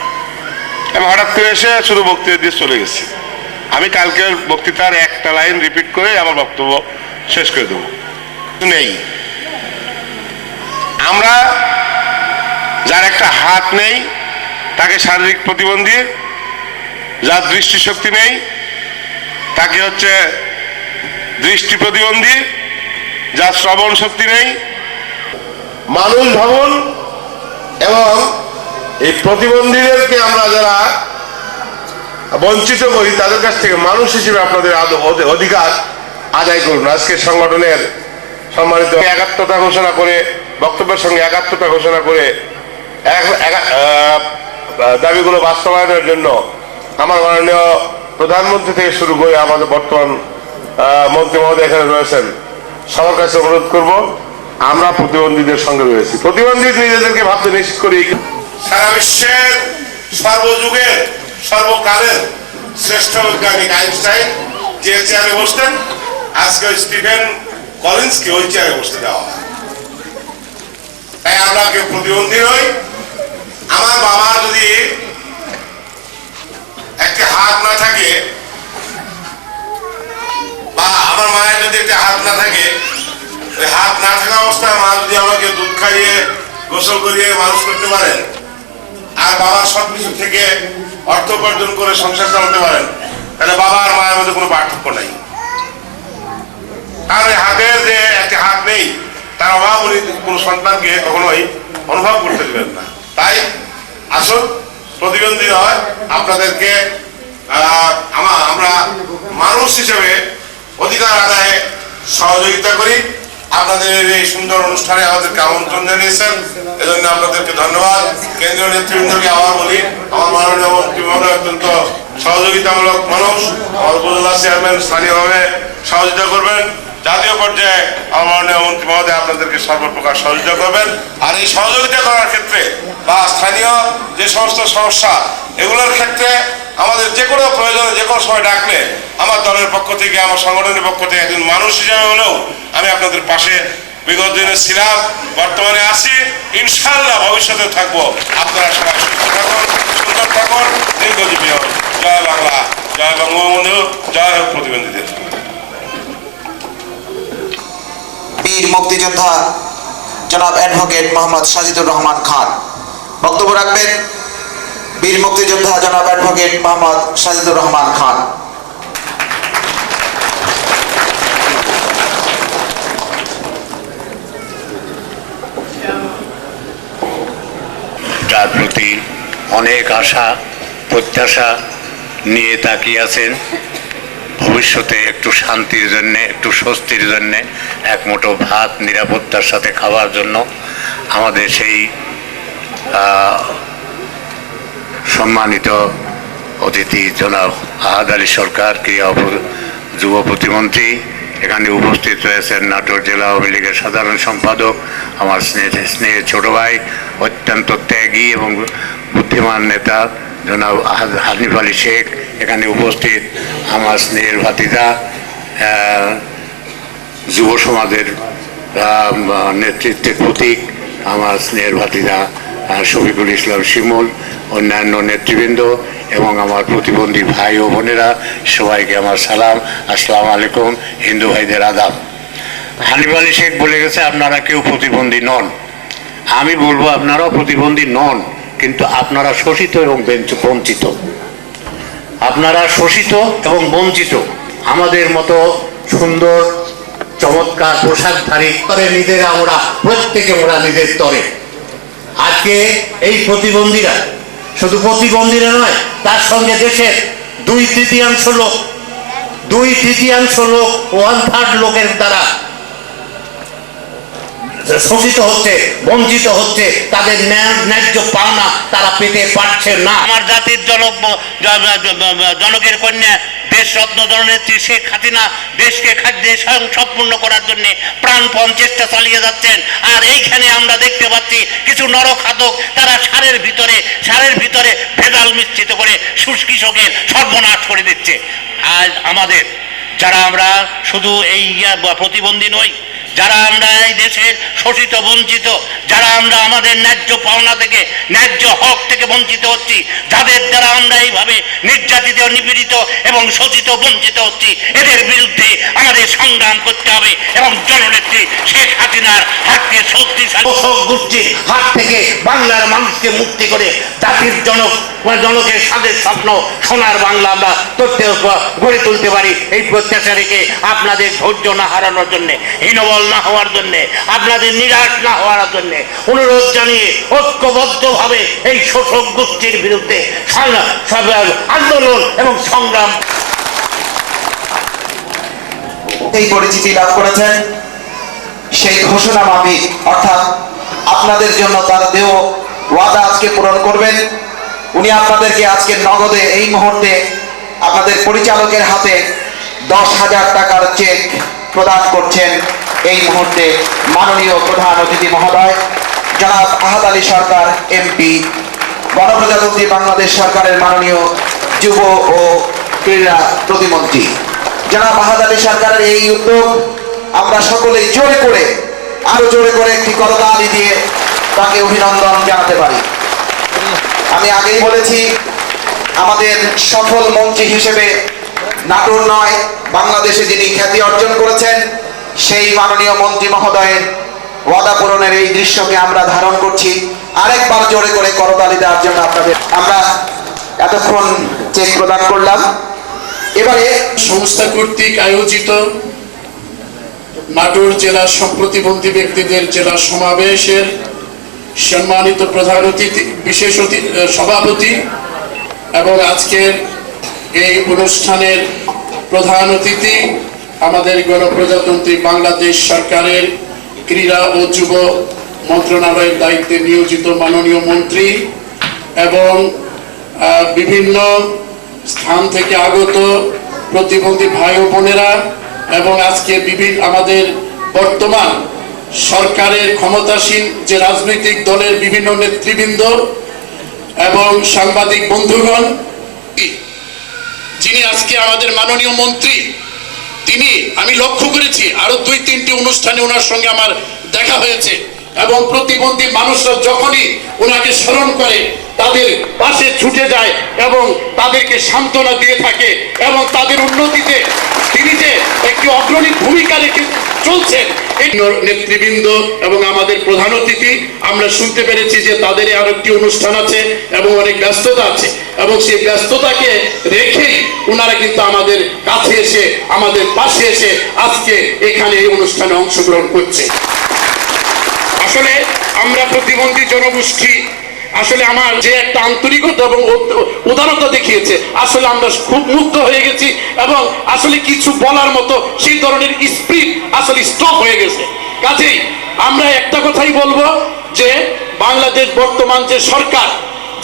আমি হঠাৎ করে এসে শুধু বক্তৃতা দিয়ে চলে গেছি। আমি কালকের বক্তৃতার একটা লাইন রিপিট করে আমার বক্তব্য শেষ করে দেবো। নেই, আমরা যার একটা হাত নেই তাকে শারীরিক প্রতিবন্ধী, যার দৃষ্টিশক্তি নেই তাকে হচ্ছে দৃষ্টি প্রতিবন্ধী, যার শ্রবণ শক্তি নেই মানুষ ভাবুন। এবং এই প্রতিবন্ধীদেরকে আমরা যারা বঞ্চিত করি তাদের কাছ থেকে মানুষ হিসেবে আপনাদের অধিকার আদায় করুন। আজকের সংগঠনের সম্মানিত একাত্মতা ঘোষণা করে, বক্তব্যের সঙ্গে একাত্মতা ঘোষণা করে দাবিগুলো বাস্তবায়নের জন্য আমার মাননীয় প্রধানমন্ত্রী থেকে শুরু করে আমাদের বর্তমান মন্ত্রী মহোদয় এখানে রয়েছেন, সবার কাছে অনুরোধ করব, আমরা প্রতিবন্ধীদের সঙ্গে রয়েছি। প্রতিবন্ধী নিজেদেরকে ভাবতে নিশ্চিত করি সারা বিশ্বের সর্বযুগের সর্বকালের শ্রেষ্ঠ বৈজ্ঞানিক আইনস্টাইন যে চেয়ারে বসতেন, আজকে স্টিফেন কলিন্সকে ওই চেয়ারে বসতে দেওয়া হয়। তাই আমরা কেউ প্রতিবন্ধী নই। আমার বাবা যদি একটা হাত না থাকে বা আমার মায়ের যদি একটা হাত না থাকে, ওই হাত না থাকা অবস্থায় মা যদি আমাকে দুধ খাইয়ে গোসল করিয়ে মানুষ করতে পারেন আর বাবার সবকিছু থেকে অর্থ উপার্জন করে সংসার চালাতে পারেন, তাহলে বাবা আর মায়ের মধ্যে কোনো পার্থক্য নাই। কারণ হাতের যে একটা হাত নেই তার অভাব উনি কোনো সন্তানকে কখনোই অনুভব করতে দেবেন না। তাই আসুন, প্রতিবন্ধী নয়, আপনাদেরকে আমরা মানুষ হিসেবে অধিকার আদায়ে সহযোগিতা করি। আপনাদের এই সুন্দর অনুষ্ঠানে আমাদেরকে আমন্ত্রণ জানিয়েছেন, এজন্য আপনাদেরকে ধন্যবাদ। কেন্দ্রীয় নেতৃবৃন্দকে আবার বলি, আমার মাননীয় মন্ত্রী মহোদয় অত্যন্ত সহযোগিতামূলক মানুষ, আমার উপজেলা চেয়ারম্যান স্থানীয়ভাবে সহযোগিতা করবেন, জাতীয় পর্যায়ে আমার মাননীয় মন্ত্রী মহোদয় আপনাদেরকে সর্বপ্রকার সহযোগিতা করবেন। আর এই সহযোগিতা করার ক্ষেত্রে বা স্থানীয় যে সমস্ত সমস্যা এগুলোর ক্ষেত্রে আমাদের যে কোনো প্রয়োজনে যে কোনো সময় ডাকলে আমার দলের পক্ষ থেকে, আমার সংগঠনের পক্ষ থেকে একজন মানুষ হিসাবে হলেও আমি আপনাদের পাশে বিগত দিনে ছিলাম, বর্তমানে আছি, ইনশাআল্লাহ ভবিষ্যতে থাকবো। আপনারা সবাই সুস্থ থাকুন, সুন্দর থাকুন, দীর্ঘজীবী হন। জয় বাংলা, জয় বঙ্গবন্ধু, জয় হোক প্রতিবন্ধীদের। বীর মুক্তিযোদ্ধা জনাব অ্যাডভোকেট মোহাম্মদ সাজিদুর রহমান খান বক্তব্য রাখবেন। বীর মুক্তিযোদ্ধা জনাব অ্যাডভোকেট মোহাম্মদ সাজিদুর রহমান খান। যার প্রতি অনেক আশা প্রত্যাশা নিয়ে তাকিয়ে আছেন, ভবিষ্যতে একটু শান্তির জন্যে, একটু স্বস্তির জন্যে, এক মুঠো ভাত নিরাপত্তার সাথে খাওয়ার জন্য আমাদের সেই সম্মানিত অতিথি জনাব আহাদ আলী সরকার, ক্রীড়া যুব প্রতিমন্ত্রী, এখানে উপস্থিত রয়েছেন নাটোর জেলা আওয়ামী লীগের সাধারণ সম্পাদক, আমার স্নেহের ছোট ভাই, অত্যন্ত ত্যাগী এবং বুদ্ধিমান নেতা জনাব হানিফ আলী শেখ, এখানে উপস্থিত আমার স্নেহের ভাতিজা, যুব সমাজের নেতৃত্বের প্রতীক আমার স্নেহের ভাতিজা শফিকুল ইসলাম শিমুল, অন্যান্য নেতৃবৃন্দ এবং আমার প্রতিবন্ধী ভাই ও বোনেরা, সবাইকে আমার সালাম, আসসালামু আলাইকুম, হিন্দু ভাইদের আদাব। হানিফ আলী শেখ বলে গেছে আপনারা কেউ প্রতিবন্ধী নন। আমি বলবো আপনারাও প্রতিবন্ধী নন, কিন্তু আপনারা শোষিত এবং বঞ্চিত। আপনারা শোষিত এবং বঞ্চিত। আমাদের মতো সুন্দর চমৎকার পোশাকধারী নিজেরা, আমরা প্রত্যেকে ওরা নিজের তরে। আজকে এই প্রতিবন্ধীরা শুধু প্রতিবন্ধীরা নয়, তার সঙ্গে দেশের 2/3 লোক 1/3 লোকের দ্বারা শোষিত হচ্ছে, বঞ্চিত হচ্ছে, তাদের ন্যায্য পাওনা তারা পেতে পারছে না। আমার জাতির জনকের কন্যা দেশরত্ন জননেত্রী শেখ হাসিনা দেশকে খাদ্যে স্বয়ংসম্পূর্ণ করার জন্য প্রাণপণ চেষ্টা চালিয়ে যাচ্ছেন। আর এইখানে আমরা দেখতে পাচ্ছি কিছু নরখাদক তারা সারের ভিতরে ভেজাল মিশ্রিত করে কৃষকের সর্বনাশ করে দিচ্ছে। আজ আমাদের যারা আমরা শুধু এই প্রতিবন্ধী নই, যারা আমরা এই দেশের শোষিত বঞ্চিত, যারা আমরা আমাদের ন্যায্য পাওনা থেকে ন্যায্য হক থেকে বঞ্চিত হচ্ছি, যাদের দ্বারা আমরা এইভাবে নির্যাতিত নিপীড়িত এবং শোষিত বঞ্চিত হচ্ছি, এদের বিরুদ্ধে আমাদের সংগ্রাম করতে হবে এবং জননেত্রী শেখ হাসিনার হাতকে শক্তিশালী গোষ্ঠীর হাত থেকে বাংলার মানুষকে মুক্তি করে জাতির জনকের স্বাদের স্বপ্ন সোনার বাংলা আমরা গড়ে তুলতে পারি, এই প্রত্যাশা রেখে আপনাদের ধৈর্য না হারানোর জন্য, হীনবল না হওয়ার জন্য, আপনাদের নিরাশ না হওয়ার জন্য অনুরোধ জানিয়ে ঐক্যবদ্ধভাবে এই শোষক গোষ্ঠীর বিরুদ্ধে আন্দোলন এবং সংগ্রাম। এই পরিচিতি লাভ করেছেন সেই ঘোষণা মাফিক, অর্থাৎ আপনাদের জন্য তার দেহ ওয়াদা আজকে পূরণ করবেন। উনি আপনাদেরকে আজকে নগদে এই মুহূর্তে আপনাদের পরিচালকের হাতে 10,000 টাকার চেক প্রদান করছেন। এই মুহূর্তে মাননীয় প্রধান অতিথি মহোদয় জনাব আহাদ আলী সরকার এমপি, গণপ্রজাতন্ত্রী বাংলাদেশ সরকারের মাননীয় যুব ও ক্রীড়া প্রতিমন্ত্রী জনাব আহাদ আলী সরকারের এই উদ্যোগ আমরা সকলেই আরো জোরে করে একটি করতালি দিয়ে তাকে অভিনন্দন জানাতে পারি। আমি আগেই বলেছি, আমাদের সফল মন্ত্রী হিসেবে নাটোর নয়, বাংলাদেশে যিনি খ্যাতি অর্জন করেছেন সেই মাননীয় মন্ত্রী মহোদয়ের ওয়াদা পূরণের এই দৃশ্যকে আমরা ধারণ করছি। আরেকবার জোরে করে করতালি দেওয়ার জন্য আমরা এতক্ষণ চেক প্রদান করলাম। এবারে সংস্থা কর্তৃক আয়োজিত নাটোর জেলা প্রতিবন্ধী ব্যক্তিদের জেলা সমাবেশের সম্মানিত প্রধান অতিথি, বিশেষ সভাপতি এবং আজকের এই অনুষ্ঠানের প্রধান অতিথি আমাদের গণপ্রজাতন্ত্রী বাংলাদেশ সরকারের ক্রীড়া ও যুব মন্ত্রণালয়ের দায়িত্বে নিয়োজিত মাননীয় মন্ত্রী এবং বিভিন্ন স্থান থেকে আগত প্রতিবন্ধী ভাই ও বোনেরা এবং আজকে আমাদের বর্তমান সরকারের ক্ষমতাসীন যে রাজনৈতিক দলের বিভিন্ন নেতৃবৃন্দ এবং সাংবাদিক বন্ধুগণ, যিনি আজকে আমাদের মাননীয় মন্ত্রী, তিনি আমি লক্ষ্য করেছি আরো 2-3টি অনুষ্ঠানে ওনার সঙ্গে আমার দেখা হয়েছে এবং প্রতিবন্ধী মানুষরা যখনই ওনাকে স্মরণ করে তাদের পাশে ছুটে যায় এবং তাদেরকে সান্ত্বনা দিয়ে থাকে এবং তাদের উন্নতিতে তিনি যে একটি অগ্রণী ভূমিকা রেখে চলছেন। নেতৃবৃন্দ এবং আমাদের প্রধান অতিথি আমরা শুনতে পেরেছি যে তাদের আরো একটি অনুষ্ঠান আছে এবং অনেক ব্যস্ততা আছে এবং সেই ব্যস্ততাকে রেখেই ওনারা কিন্তু আমাদের কাছে এসে আমাদের পাশে এসে আজকে এখানে এই অনুষ্ঠানে অংশগ্রহণ করছে। আসলে আমরা প্রতিবন্ধী জনগোষ্ঠী আসলে আমার যে একটা আন্তরিকতা এবং উদারতা দেখিয়েছে, আসলে আমরা খুব মুগ্ধ হয়ে গেছি এবং আসলে কিছু বলার মতো সেই ধরনের স্পিরিট আসলে স্টপ হয়ে গেছে। কাজেই আমরা একটা কথাই বলবো যে বাংলাদেশ বর্তমান যে সরকার,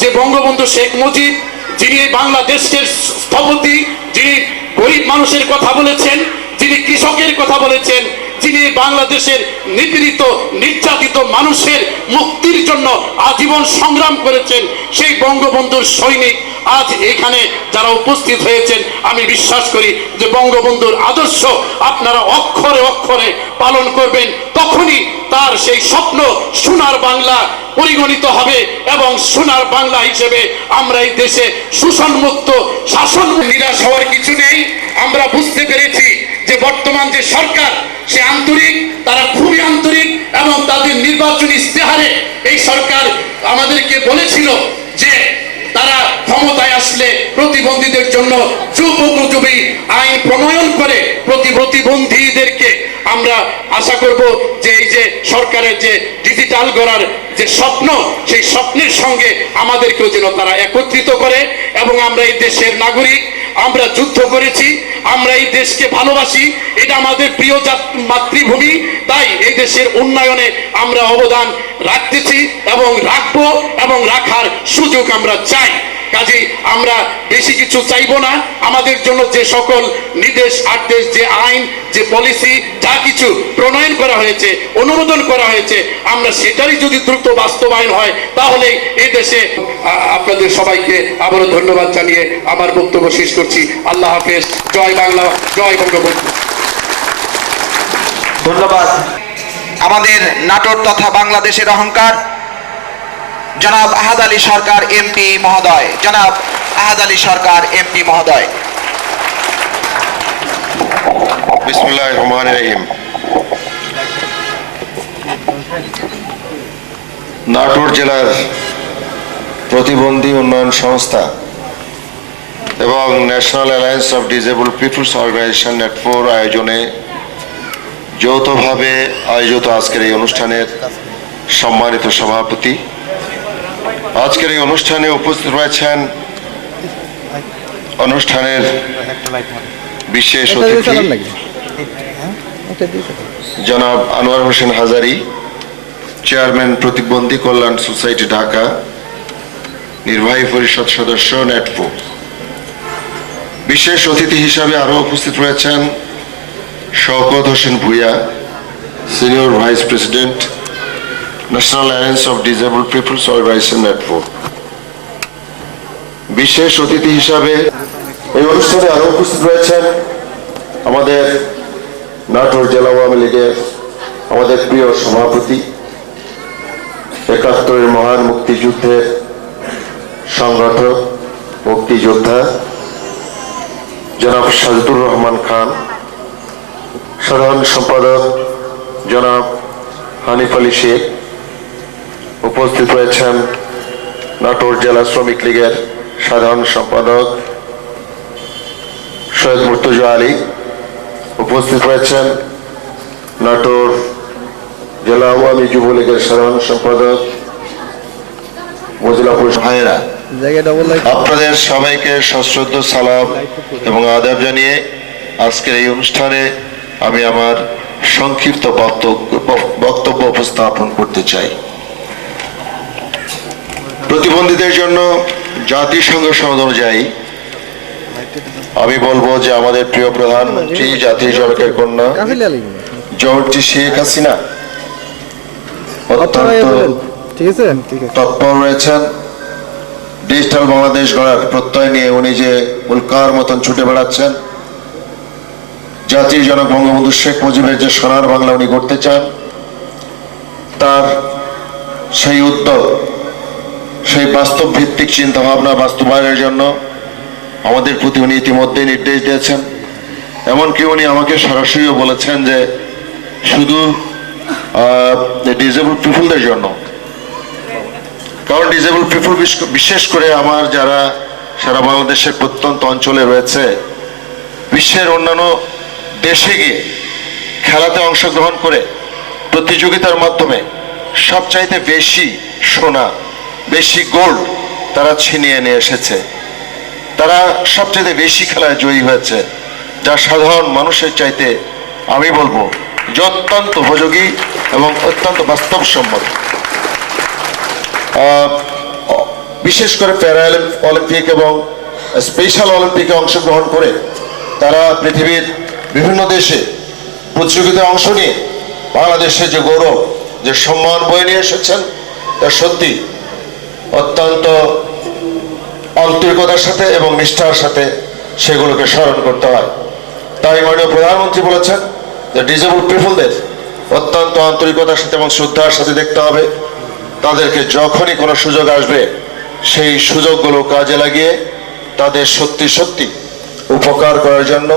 যে বঙ্গবন্ধু শেখ মুজিব, যিনি বাংলাদেশের স্থপতি, যিনি গরিব মানুষের কথা বলেছেন, যিনি কৃষকের কথা বলেছেন, যিনি বাংলাদেশের নিপীড়িত নির্যাতিত মানুষের মুক্তির জন্য আজীবন সংগ্রাম করেছেন, সেই বঙ্গবন্ধুর সৈনিক আজ এখানে যারা উপস্থিত হয়েছেন, আমি বিশ্বাস করি যে বঙ্গবন্ধুর আদর্শ আপনারা অক্ষরে অক্ষরে পালন করবেন, তখনই তার সেই স্বপ্ন সোনার বাংলা পরিগণিত হবে এবং সোনার বাংলা হিসেবে আমরা এই দেশে শোষণমুক্ত শাসন। নিরাশ হওয়ার কিছু নেই। আমরা বুঝতে পেরেছি যে বর্তমান যে সরকার সে আন্তরিক, তারা খুবই আন্তরিক এবং তাদের নির্বাচনী ইস্তেহারে এই সরকার আমাদেরকে বলেছিল যে তারা ক্ষমতায় আসলে প্রতিবন্ধীদের জন্য যুগোপযোগী আইন প্রণয়ন করে প্রতিবন্ধীদেরকে আমরা আশা করব যে এই যে সরকারের যে ডিজিটাল গড়ার যে স্বপ্ন, সেই স্বপ্নের সঙ্গে আমাদেরকেও যেন তারা একত্রিত করে। এবং আমরা এই দেশের নাগরিক, আমরা যুদ্ধ করেছি, আমরা এই দেশকে ভালোবাসি, এটা আমাদের প্রিয় মাতৃভূমি, তাই এই দেশের উন্নয়নে আমরা অবদান রাখতেছি এবং রাখবো এবং রাখার সুযোগ আমরা চাই। কাজেই আমরা বেশি কিছু চাইবো না। আমাদের জন্য যে সকল নির্দেশ আদেশ, যে আইন, যে পলিসি, যা কিছু প্রণয়ন করা হয়েছে, অনুমোদন করা হয়েছে, আমরা সেটারই যদি দ্রুত বাস্তবায়ন হয় তাহলে এই দেশে আপনাদের সবাইকে আবারও ধন্যবাদ জানিয়ে আমার বক্তব্য শেষ করছি। আল্লাহ হাফেজ। জয় বাংলা, জয় বঙ্গবন্ধু। ধন্যবাদ। আমাদের নাটোর তথা বাংলাদেশের অহংকার জনাব আহাদ আলী সরকার এমপি মহোদয়, জনাব আহাদ আলী সরকার এমপি মহোদয়। বিসমিল্লাহির রহমানির রহিম। নাটোর জেলার প্রতিবন্ধী উন্নয়ন সংস্থা এবং national alliance of disable people's organisation নেটফোর আয়োজনে যৌথভাবে আয়োজিত আজকের এই অনুষ্ঠানের সম্মানিত সভাপতি, আজকের এই অনুষ্ঠানে উপস্থিত রয়েছেন অনুষ্ঠানের বিশেষ অতিথি জনাব আনোয়ার হোসেন হাজারি, চেয়ারম্যান প্রতিবন্ধী কল্যাণ সোসাইটি ঢাকা, নির্বাহী পরিষদ সদস্য নেটফো। বিশেষ অতিথি হিসাবে আরো উপস্থিত রয়েছেন Shawkat Hossain Bhuiyan, senior vice president, national alliance of disable people's organisation network. বিশেষ অতিথি হিসাবে এই অনুষ্ঠানে আরো উপস্থিত রয়েছেন আমাদের নাটোর জেলা আওয়ামী লীগের আমাদের প্রিয় সভাপতি, ৭১-এর মহান মুক্তিযুদ্ধের সংগঠক, মুক্তিযোদ্ধা জনাব সাজিদুর রহমান খান, সাধারণ সম্পাদক জনাব হানিফ আলী শেখ, উপস্থিত রয়েছেন নাটোর জেলা শ্রমিক লীগের সাধারণ সম্পাদক সৈয়দ মুর্তজা আলী, উপস্থিত রয়েছেন নাটোর জেলা আওয়ামী যুবলীগের সাধারণ সম্পাদক মজিলা পরিষদ ভাইয়েরা, আপনাদের সবাইকে সশ্রদ্ধ সালাম এবং আদাব জানিয়ে আজকের এই অনুষ্ঠানে আমি আমার সংক্ষিপ্ত বক্তব্য উপস্থাপন করতে চাই। প্রতিবন্ধীদের জন্য জাতিসংঘ সনদ অনুযায়ী আমি বলবো যে আমাদের প্রিয় প্রধানমন্ত্রী জাতীয় জনকের কন্যা জয়ন্তী শেখ হাসিনা অত্যন্ত তৎপর রয়েছেন ডিজিটাল বাংলাদেশ গড়ার প্রত্যয় নিয়ে। উনি যে উল্কার মতন ছুটে বেড়াচ্ছেন, জাতির জনক বঙ্গবন্ধু শেখ মুজিবের যে সোনার বাংলা উনি গড়তে চান, তার সেই উদ্যোগ, সেই বাস্তব ভিত্তিক চিন্তা ভাবনা বাস্তবায়নের জন্য আমাদের প্রতি উনি ইতিমধ্যে নির্দেশ দিয়েছেন। এমনকি উনি আমাকে সরাসরিও বলেছেন যে শুধু ডিসেবল পিপলদের জন্য, কারণ ডিসেবল পিপল বিশেষ করে আমার যারা সারা বাংলাদেশের প্রত্যন্ত অঞ্চলে রয়েছে, বিশ্বের অন্যান্য দেশে গিয়ে খেলাতে অংশগ্রহণ করে প্রতিযোগিতার মাধ্যমে সবচাইতে বেশি সোনা, বেশি গোল্ড তারা ছিনিয়ে নিয়ে এসেছে। তারা সবচাইতে বেশি খেলায় জয়ী হয়েছে, যা সাধারণ মানুষের চাইতে আমি বলবো যে অত্যন্ত উপযোগী এবং অত্যন্ত বাস্তবসম্মত। বিশেষ করে প্যারা অলিম্পিক এবং স্পেশাল অলিম্পিকে অংশগ্রহণ করে তারা পৃথিবীর বিভিন্ন দেশে প্রতিযোগিতায় অংশ নিয়ে বাংলাদেশের যে গৌরব, যে সম্মান বয়ে নিয়ে এসেছেন, তা সত্যি অত্যন্ত আন্তরিকতার সাথে এবং নিষ্ঠার সাথে সেগুলোকে স্মরণ করতে হয়। তাই মাননীয় প্রধানমন্ত্রী বলেছেন যে ডিসেবল পিপলদের অত্যন্ত আন্তরিকতার সাথে এবং শ্রদ্ধার সাথে দেখতে হবে। তাদেরকে যখনই কোনো সুযোগ আসবে সেই সুযোগগুলো কাজে লাগিয়ে তাদের সত্যি সত্যি উপকার করার জন্য,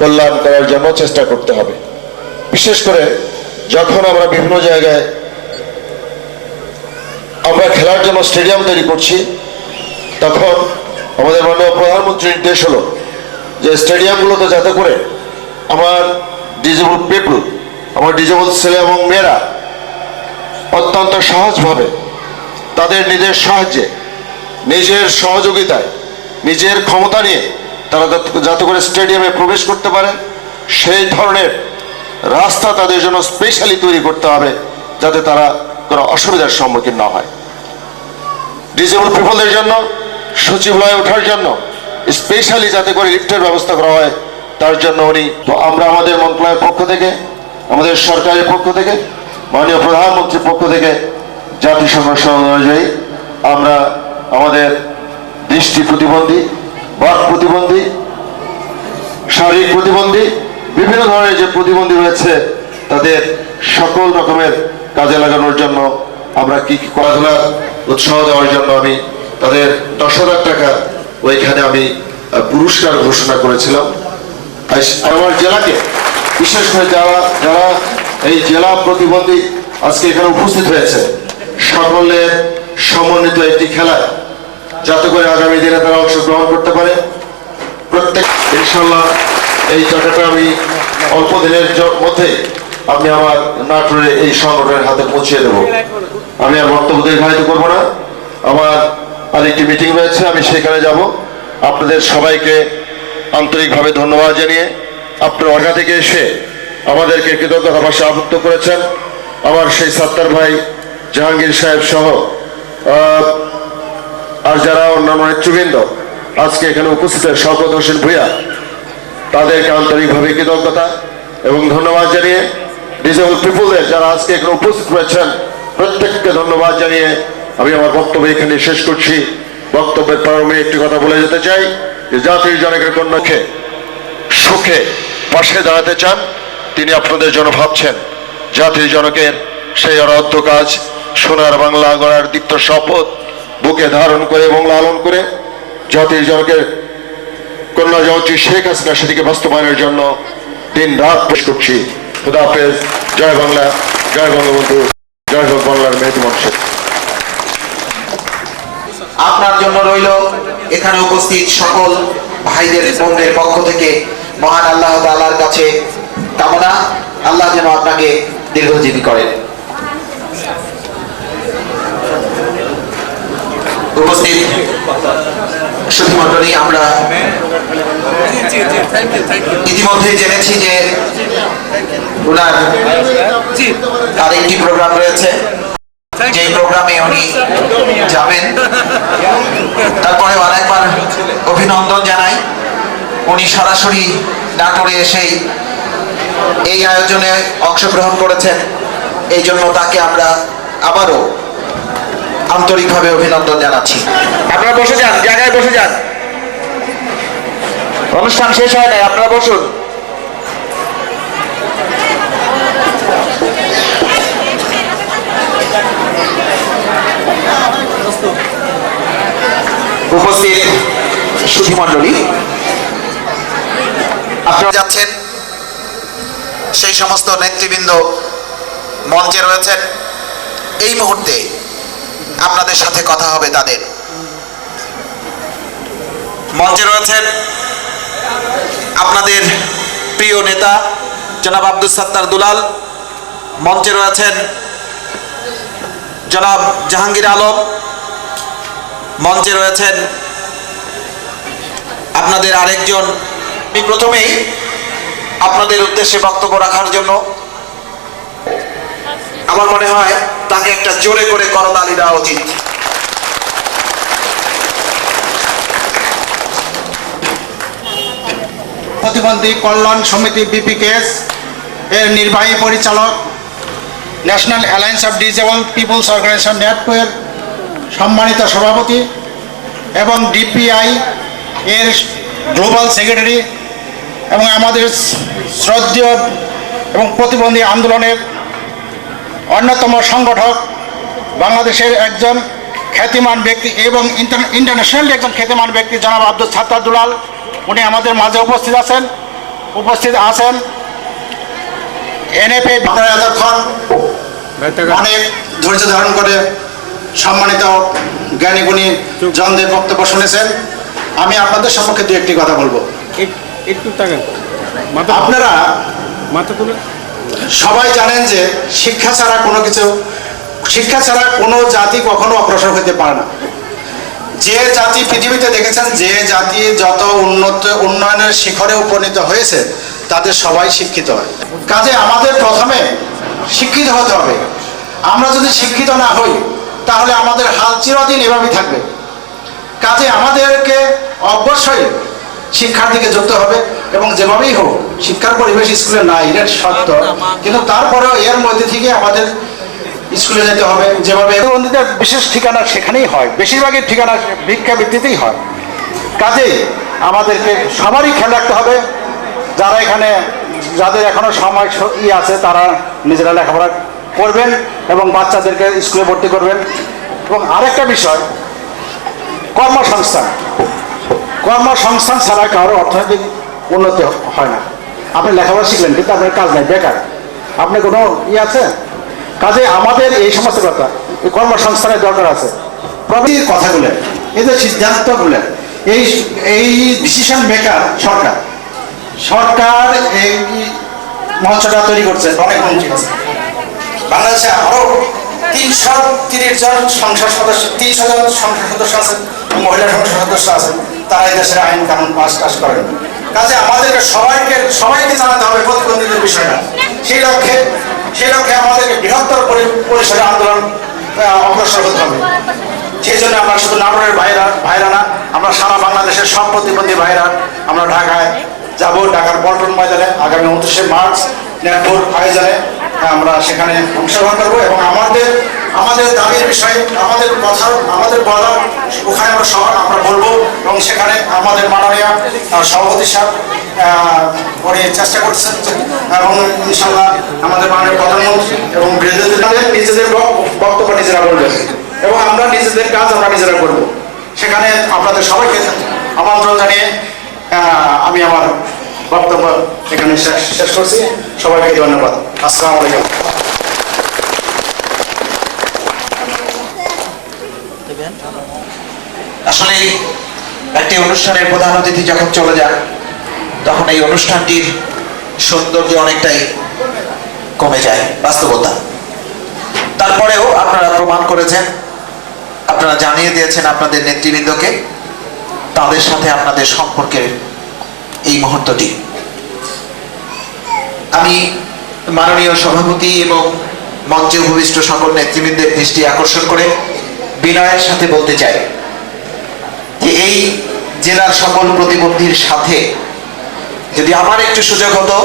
কল্যাণ করার জন্য চেষ্টা করতে হবে। বিশেষ করে যখন আমরা বিভিন্ন জায়গায় আমরা খেলার জন্য স্টেডিয়াম তৈরি করছি, তখন আমাদের মাননীয় প্রধানমন্ত্রীর নির্দেশ হলো যে স্টেডিয়ামগুলোতে যাতে করে আমার ডিজেবল পিপল, আমার ডিজেবল ছেলে এবং মেয়েরা অত্যন্ত সহজভাবে তাদের নিজের সাহায্যে, নিজের সহযোগিতায়, নিজের ক্ষমতা নিয়ে তারা যাতে করে স্টেডিয়ামে প্রবেশ করতে পারে, সেই ধরনের রাস্তা তাদের জন্য স্পেশালি তৈরি করতে হবে যাতে তারা কোনো অসুবিধার সম্মুখীন না হয়। ডিজেবল পিপলদের জন্য সচিবালয়ে ওঠার জন্য স্পেশালি যাতে করে লিফটের ব্যবস্থা করা হয় তার জন্য উনি, তো আমরা আমাদের মন্ত্রণালয়ের পক্ষ থেকে, আমাদের সরকারের পক্ষ থেকে, মাননীয় প্রধানমন্ত্রীর পক্ষ থেকে জাতিসংঘ অনুযায়ী আমরা আমাদের দৃষ্টি প্রতিবন্ধী, বাক প্রতিবন্ধী, শারীরিক প্রতিবন্ধী, বিভিন্ন ধরনের যে প্রতিবন্ধী রয়েছে তাদের সকল রকমের কাজে লাগানোর জন্য আমরা কি কি খেলাধুলার উৎসাহ দেওয়ার জন্য আমি তাদের 10,000 টাকা ওইখানে আমি পুরস্কার ঘোষণা করেছিলাম। আমার জেলাকে বিশেষ করে যারা এই জেলা প্রতিবন্ধী আজকে এখানে উপস্থিত হয়েছে সকলের সমন্বিত একটি খেলায় যাতে করে আগামী দিনে তারা অংশগ্রহণ করতে পারে। প্রত্যেক ইনশাল্লাহ এই টাকাটা আমি অল্প দিনের মধ্যে আমি আমার নাটোরে এই সংগঠনের হাতে পৌঁছে দেব। আমি আর বক্তব্য দীর্ঘায়িত করবো না, আমার আরেকটি মিটিং রয়েছে, আমি সেখানে যাব। আপনাদের সবাইকে আন্তরিকভাবে ধন্যবাদ জানিয়ে আপনার অর্গা থেকে এসে আমাদেরকে কৃতজ্ঞতা ভাষা আবদ্ধ করেছেন আমার সেই সাত্তার ভাই জাহাঙ্গীর সাহেব সহ আর যারা অন্যান্য নেতৃবৃন্দ আজকে এখানে উপস্থিত শওকত হোসেন ভূঁইয়া, তাদেরকে আন্তরিকভাবে কৃতজ্ঞতা এবং ধন্যবাদ জানিয়ে ডিজেবল পিপলদের যারা আজকে এখানে উপস্থিত হয়েছেন প্রত্যেককে ধন্যবাদ জানিয়ে আমি আমার বক্তব্য এখানে শেষ করছি। বক্তব্যের প্রারম্ভে একটি কথা বলে যেতে চাই যে জাতির জনকের কন্যাকে সুখে পাশে দাঁড়াতে চান, তিনি আপনাদের জন্য ভাবছেন। জাতির জনকের সেই অরাধ্য কাজ সোনার বাংলা গড়ার দীপ্ত শপথ বুকে ধারণ করে এবং লালন করে জাতির জনকের কন্যা জয়ন্তী শেখ হাসিনা সেটিকে বাস্তবায়নের জন্য দিন রাত পেশ করছি। খুদা হাফেজ, জয় বাংলা, জয় বঙ্গবন্ধু, জয় হোক বাংলার মেহেদি মনসুর। আপনার জন্য রইল এখানে উপস্থিত সকল ভাইদের বোনদের পক্ষ থেকে মহান আল্লাহ তাআলার কাছে কামনা, আল্লাহ যেন আপনাকে দীর্ঘজীবী করেন। উপস্থিত সুধীমণ্ডলী, আমরা ইতিমধ্যে জেনেছি যে ওনার আরেকটি প্রোগ্রাম রয়েছে, যে প্রোগ্রামে উনি যাবেন। তারপরে আরেকবার অভিনন্দন জানাই, উনি সরাসরি নাটোরে এসেই এই আয়োজনে অংশগ্রহণ করেছেন, এই জন্য তাকে আমরা আবারও আন্তরিকভাবে অভিনন্দন জানাচ্ছি। আপনারা বসে যান, জায়গায় বসে যান, অনুষ্ঠান শেষ হয় নাই, আপনারা বসুন। উপস্থিত সুধীমণ্ডলী, আপনারা যাচ্ছেন, সেই সমস্ত নেতৃবৃন্দ মঞ্চে রয়েছেন। এই মুহূর্তে আপনাদের সাথে কথা হবে তাদের। মঞ্চে রয়েছেন আপনাদের প্রিয় নেতা জনাব আব্দুস সাত্তার দুলাল, মঞ্চে রয়েছেন জনাব জাহাঙ্গীর আলম, মঞ্চে রয়েছেন আপনাদের আরেকজন। আমি প্রথমেই আপনাদের উদ্দেশ্যে বক্তব্য রাখার জন্য আমার মনে হয় তাকে একটা জোরে করে করতালি দেওয়া উচিত। প্রতিবন্ধী কল্যাণ সমিতি বিপিকেএস এর নির্বাহী পরিচালক, national alliance of disable people's organisation নেটওয়ার্কের সম্মানিত সভাপতি এবং ডিপিআই এর গ্লোবাল সেক্রেটারি এবং আমাদের শ্রদ্ধেয় এবং প্রতিবন্ধী আন্দোলনের অন্যতম সংগঠক, বাংলাদেশের একজন খ্যাতিমান ব্যক্তি এবং ইন্টারন্যাশনালি একজন খ্যাতিমান ব্যক্তি জনাব আব্দুস সাত্তার দুলাল, উনি আমাদের মাঝে উপস্থিত আছেন। এনএফএ আপনারা এতক্ষণ অনেক ধৈর্য ধারণ করে সম্মানিত জ্ঞানীগুণী জনদের বক্তব্য শুনেছেন। আমি আপনাদের সম্মুখে দু একটি কথা বলবো। একটু তাকান, আপনারা মাথা তুলে। সবাই জানেন যে শিক্ষা ছাড়া কোনো জাতি কখনো অগ্রসর হতে পারে না। যে জাতি পৃথিবীতে দেখেছেন, যে জাতি যত উন্নয়নের শিখরে উপনীত হয়েছে তাদের সবাই শিক্ষিত হয়। কাজে আমাদের প্রথমে শিক্ষিত হতে হবে। আমরা যদি শিক্ষিত না হই তাহলে আমাদের হাল চিরদিন এভাবেই থাকবে। কাজে আমাদেরকে অবশ্যই শিক্ষার দিকে যুক্ত হবে এবং যেভাবেই হোক শিক্ষার পরিবেশ স্কুলে নাই, এটা সত্য, কিন্তু তারপরেও এর মধ্যে থেকে আমাদের স্কুলে যেতে হবে। যেভাবে প্রতিবন্ধীদের বিশেষ ঠিকানা সেখানেই হয়, বেশিরভাগই ঠিকানা ভিক্ষাবৃত্তিতেই হয়। কাজেই আমাদেরকে সবারই খেয়াল রাখতে হবে, যাদের এখনো সময় আছে তারা নিজেরা লেখাপড়া করবেন এবং বাচ্চাদেরকে স্কুলে ভর্তি করবেন। এবং আরেকটা বিষয়, কর্মসংস্থান ছাড়া কারো অর্থনৈতিক উন্নতি হয় না। আপনি লেখাপড়া শিখলেন কিন্তু আপনার কাজ নাই, বেকার, আপনার কোনো আছে? কাজে আমাদের এই সমস্ত কথা, এই কর্মসংস্থানের দরকার আছে। প্রবৃত্তির কথাগুলো, এই যে সিদ্ধান্তগুলো, এই ডিসিশন মেকার সরকার এই মঞ্চটা তৈরি করছে। অনেক মঞ্চ আছে বাংলাদেশে, আরো 330 জন সংসদ সদস্য, 300 জন সংসদ সদস্য আছেন, মহিলা সংসদ সদস্য আছেন, তারা এই দেশের আইন কানুন পাস করেন। কাজে আমাদেরকে সবাইকে জানাতে হবে প্রতিবন্ধীদের বিষয়টা। সেই লক্ষ্যে আমাদেরকে বৃহত্তর পরিসরে আন্দোলন অগ্রসর হতে হবে। সেই জন্য আমরা শুধু নাটোরের ভাইরা না, আমরা সারা বাংলাদেশের সব প্রতিবন্ধী ভাইরা আমরা ঢাকায় যাব। ঢাকার পল্টন ময়দানে আগামী 29শে মার্চ নেটপুর আয়োজনে আমরা সেখানে অংশগ্রহণ করবো এবং আমাদের দাবির বিষয়ে আমাদের বলার ওখানে আমরা বলবো এবং সেখানে আমাদের মাননীয় সভাপতি সাহেব উনি চেষ্টা করছেন এবং ইনশাল্লাহ আমাদের মাননীয় প্রধানমন্ত্রী এবং বিরোধী দলের নিজেদের বক্তব্য নিজেরা বলবেন এবং আমরা নিজেদের কাজ আমরা নিজেরা করবো। সেখানে আপনাদের সবাইকে আমন্ত্রণ জানিয়ে আমি আমার বক্তব্য এখানে শেষ করছি। সবাইকে ধন্যবাদ। আসসালামু আলাইকুম। আসলে একটি অনুষ্ঠানের প্রধান অতিথি যখন চলে যান তখন এই অনুষ্ঠানটির সৌন্দর্য অনেকটাই কমে যায়, বাস্তবতা। তারপরেও আপনারা প্রমাণ করেছেন, আপনারা জানিয়ে দিয়েছেন আপনাদের নেতৃবৃন্দকে তাদের সাথে আপনাদের সম্পর্কের এই মুহূর্তটি। আমি মাননীয় সভাপতি এবং মঞ্চে উপবিষ্ট সকল নেতৃবৃন্দের দৃষ্টি আকর্ষণ করে বিনয়ের সাথে বলতে চাই যে এই জেলার সকল প্রতিবন্ধীর সাথে যদি আমার একটু সুযোগ হতো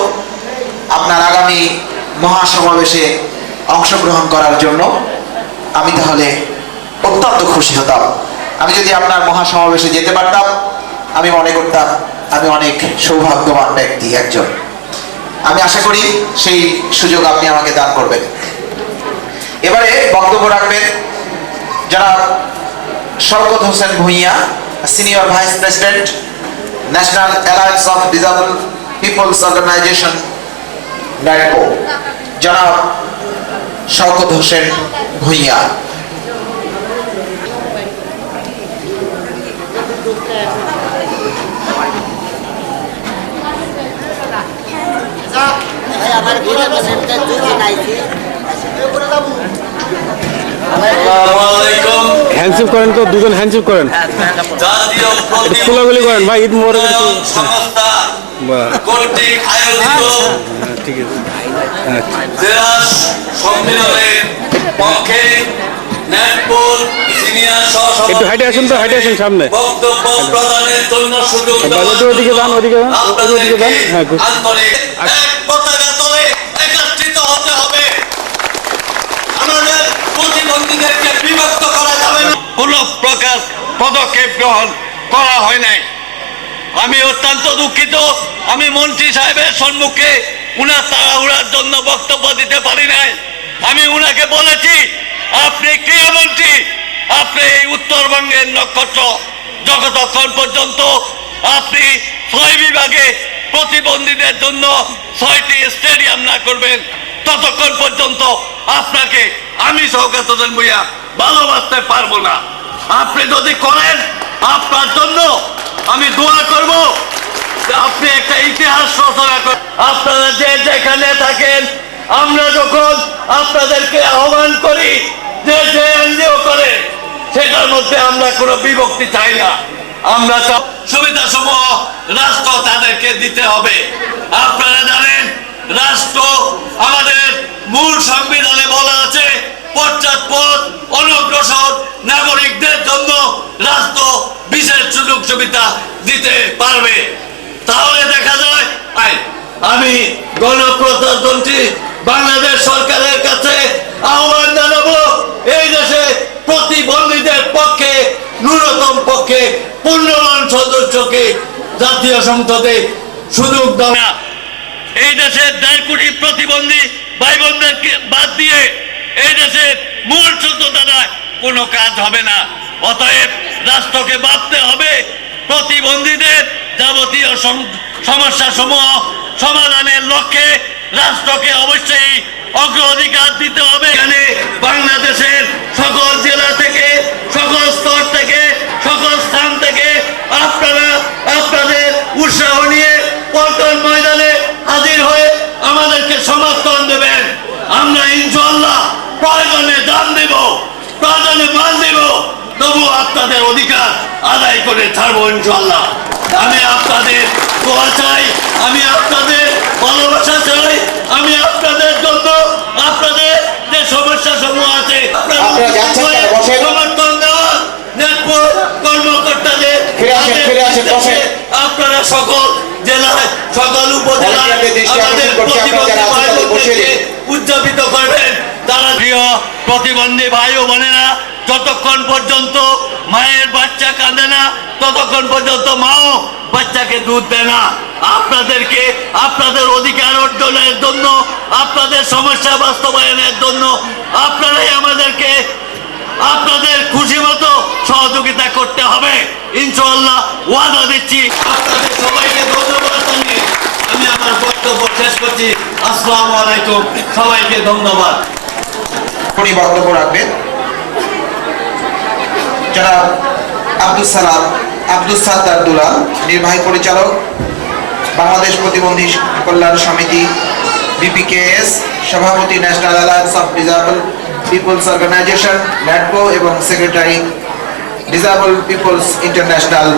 আপনার আগামী মহাসমাবেশে অংশগ্রহণ করার জন্য, আমি তাহলে অত্যন্ত খুশি হতাম। আমি যদি আপনার মহাসমাবেশে যেতে পারতাম, আমি মনে করতাম আমি অনেক সৌভাগ্যবান ব্যক্তি একজন। আমি আশা করি সেই সুযোগ আপনি আমাকে দান করবেন। এবারে বক্তব্য রাখবেন জনাব Shawkat Hossain Bhuiyan, senior vice president, national alliance of disable people's organisation NADPO. জনাব শওকত হোসেন ভূঁইয়া। হ্যান্ডশেক করেন তো, দুজন হ্যান্ডশেক করেন, কোলাগুলি করেন ভাই। ঈদ মোবারক। ঠিক আছে। জেলা সম্মেলনের পক্ষে নেটপুর সিনিয়র একটু হাইটে আসুন তো, হাইটে আসুন সামনে। বক্তব্য প্রদানের জন্য সুযোগ ওদিকে যান, ওদিকে যান। হ্যাঁ, পতাকা তলে একত্রিত হতে হবে। আমাদের প্রতিবন্ধীদেরকে বিভক্ত করা যাবে না। কোনো প্রকার পদক্ষেপ গ্রহণ করা হয় নাই। আমি অত্যন্ত দুঃখিত, আমি মন্ত্রী সাহেবের সম্মুখে উনার তাড়াহুড়ার জন্য বক্তব্য দিতে পারি নাই। আমি উনাকে বলেছি, আপনি ক্রীড়ামন্ত্রী, আপনি এই উত্তরবঙ্গের নক্ষত্র, যতক্ষণ পর্যন্ত আপনি 6 বিভাগে প্রতিবন্ধীদের জন্য 6টি স্টেডিয়াম না করবেন ততক্ষণ পর্যন্ত আপনাকে আমি শওকত হোসেন ভূঁইয়া ভালোবাসতে পারবো না। আপনি যদি করেন, আপনার জন্য আমি দোয়া করব যে আপনি একটা ইতিহাস রচনা করেন। আপনারা যে যেখানে থাকেন, আমরা যখন আপনাদেরকে আহ্বান করি যে যে এনজিও করে, সেটার মধ্যে আমরা কোনো বিভক্তি চাই না। আমরা সুবিধা সমূহ রাষ্ট্র তাদেরকে দিতে হবে। আপনারা জানেন, রাষ্ট্র আমাদের মূল সংবিধানে বলা আছে, পশ্চাৎপদ অনগ্রসর নাগরিকদের জন্য রাষ্ট্র বিশেষ সুযোগ সুবিধা দিতে পারবে। তাহলে দেখা যায়, আমি গণপ্রজাতন্ত্রী বাংলাদেশ সরকারের কাছে আহ্বান জানাবো, এই দেশে প্রতিবন্ধীদের পক্ষে ন্যূনতম পক্ষে 15 জন সদস্যকে জাতীয় সংসদে সুযোগ দেওয়া। এই দেশের 1.5 কোটি প্রতিবন্ধী ভাই বোনদেরকে বাদ দিয়ে এই দেশের মূল সূত্র দ্বারা কোনো কাজ হবে না। অতএব রাষ্ট্রকে ভাবতে হবে প্রতিবন্ধীদের যাবতীয় সমস্যা সমূহ সমাধানের লক্ষ্যে রাষ্ট্রকে অবশ্যই অগ্রাধিকার দিতে হবে। এখানে বাংলাদেশের সকল জেলা থেকে, সকল স্তর থেকে, সকল স্থান থেকে আপনারা আপনাদের উৎসাহ নিয়ে পল্টন ময়দানে হাজির হয়ে আমাদেরকে সমর্থন দেবেন। আমরা ইনশাআল্লাহ প্রয়োজনে দান দেব, প্রয়োজনে মান দেব, তবু আপনাদের অধিকার আদায় করে ছাড়বো ইনশাআল্লাহ। আমি আপনাদের দোয়া চাই, আমি আপনাদের ভালোবাসা চাই, আমি আপনাদের জন্য আপনাদের যে সমস্যা সমূহ আছে সমর্থন দেওয়া কর্মকর্তাদের আপনারা সকল জেলায়, সকল উপজেলায় আমাদের প্রতিবন্ধী ভাই বোনদেরকে উদযাপিত করবেন। তারা প্রিয় প্রতিবন্ধী ভাই ও বোনেরা, যতক্ষণ পর্যন্ত মায়ের বাচ্চা কাঁদে না, ততক্ষণ পর্যন্ত মাও বাচ্চাকে দুধ দেয় না। আপনাদেরকে আপনাদের অধিকার অর্জনের জন্য, আপনাদের সমস্যা বাস্তবায়নের জন্য আপনারাই আমাদেরকে আপনাদের খুশি মতো সহযোগিতা করতে হবে ইনশাআল্লাহ, ওয়াদা দিচ্ছি। আপনাদের সবাইকে ধন্যবাদ জানিয়ে আমি আমার বক্তব্য শেষ করছি। আসসালামু আলাইকুম, সবাইকে ধন্যবাদ। উনি বক্তব্য রাখবেন যারা আব্দুস সাত্তার দুলাল, নির্বাহী পরিচালক, বাংলাদেশ প্রতিবন্ধী কল্যাণ সমিতি BPKS, সভাপতি national alliance of disable people's organisation NATCO এবং secretary disable peoples international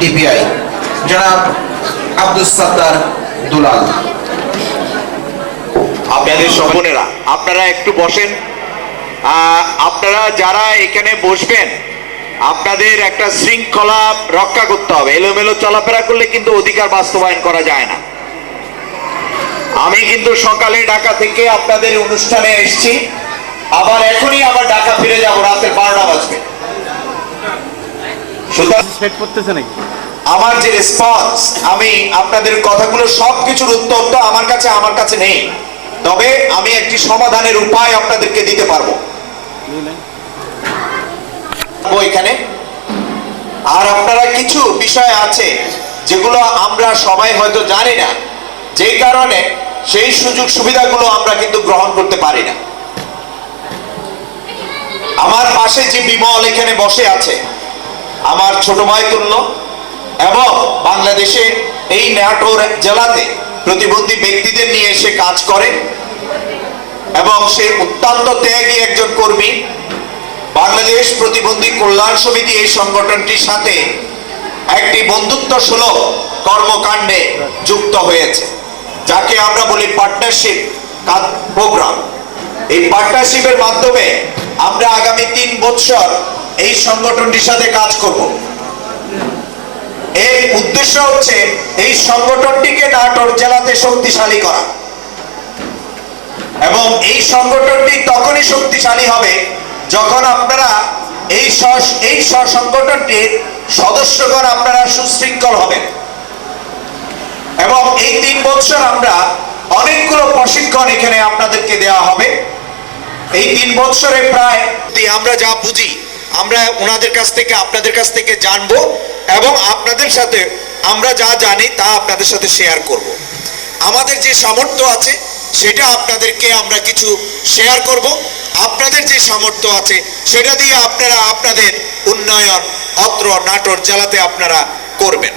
DPI, জনাব আব্দুস সাত্তার দুলাল। আপনাদের সম্পূর্ণেরা আপনারা একটু বসেন। আপনারা যারা এখানে বসবেন, আপনাদের একটা শৃঙ্খলা রক্ষা করতে হবে। এলোমেলো চলাফেরা করলে কিন্তু অধিকার বাস্তবায়ন করা যায় না। আমি কিন্তু সকালে ঢাকা থেকে আপনাদের অনুষ্ঠানে এসেছি, আবার এখনই আবার ঢাকা ফিরে যাব, রাতের 12টা বাজবে। আমার যে রেসপন্স, আমি আপনাদের কথাগুলো সবকিছুর উত্তর তো আমার কাছে নেই, তবে আমি একটি সমাধানের উপায় আপনাদেরকে দিতে পারবো এখানে। আর আপনারা কিছু বিষয় আছে যেগুলো আমরা সবাই হয়তো জানি না, যেই কারণে সেই সুযোগ সুবিধাগুলো আমরা কিন্তু গ্রহণ করতে পারি না। আমার পাশে যে বিমল এখানে বসে আছে, আমার ছোট ভাই তুল্য, এবং বাংলাদেশে এই নাটোর জেলাতে প্রতিবন্ধী ব্যক্তিদের নিয়ে এসে কাজ করে এবং সে অত্যন্ত ত্যাগী একজন কর্মী। বাংলাদেশ প্রতিবন্ধী কল্যাণ সমিতি এই সংগঠনটির সাথে একটি বন্ধুত্ব সুলভ কর্মকাণ্ডে যুক্ত হয়েছে, যাকে আমরা বলি পার্টনারশিপ প্রোগ্রাম। এই পার্টনারশিপের মাধ্যমে আমরা আগামী 3 বছর এই সংগঠনটির সাথে কাজ করব। এর উদ্দেশ্য হচ্ছে এই সংগঠনটিকে নাটোর জেলাতে শক্তিশালী করা, এবং এই সংগঠনটি তখনই শক্তিশালী হবে যখন আপনারা এই সংগঠনটির সদস্যগণ আপনারা সুশৃঙ্খল হবেন। এবং এই 3 বছর আমরা অনেকগুলো প্রশিক্ষণ এখানে আপনাদেরকে দেওয়া হবে। এই 3 বছরে প্রায় আমরা যা বুঝি আমরা ওনাদের কাছ থেকে আপনাদের কাছ থেকে জানবো, এবং আপনাদের সাথে আমরা যা জানি তা আপনাদের সাথে শেয়ার করব। আমাদের যে সামর্থ্য আছে সেটা আপনাদেরকে আমরা কিছু শেয়ার করব, আপনাদের যে সামর্থ্য আছে সেটা দিয়ে আপনারা আপনাদের উন্নয়ন অত্র নাটোর জেলাতে আপনারা করবেন।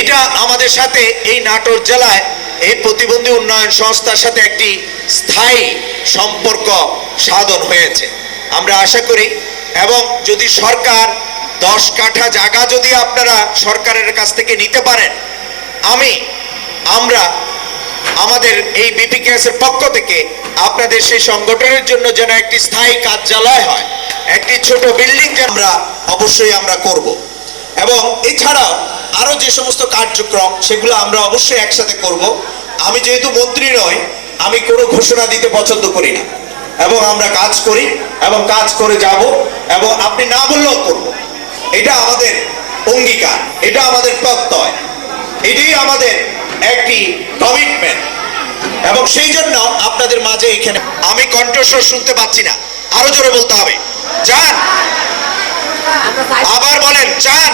এটা আমাদের সাথে এই নাটোর জেলায় এই প্রতিবন্ধী উন্নয়ন সংস্থার সাথে একটি স্থায়ী সম্পর্ক সাধন হয়েছে আমরা আশা করি। এবং যদি সরকার 10 কাঠা জায়গা যদি আপনারা সরকারের কাছ থেকে নিতে পারেন, আমরা আমাদের এই বিপিকেএস এর পক্ষ থেকে আপনাদের সেই সংগঠনের জন্য যেন একটি স্থায়ী কার্যালয় হয়, একটি ছোট বিল্ডিং আমরা অবশ্যই আমরা করব। এবং এছাড়াও আরো যে সমস্ত কার্যক্রম সেগুলো আমরা অবশ্যই একসাথে করব। আমি যেহেতু মন্ত্রী নই, আমি কোনো ঘোষণা দিতে পছন্দ করি না, এবং আমরা কাজ করি এবং কাজ করে যাব, এবং আপনি না বললেও করব। এটা আমাদের অঙ্গীকার, এটা আমাদের প্রত্যয়, এটাই আমাদের একটি কমিটমেন্ট। এবং সেই জন্য আপনাদের মাঝে এখানে আমি কণ্ঠস্বর শুনতে পাচ্ছি না, আরো জোরে বলতে হবে। চান? আবার বলেন, চান?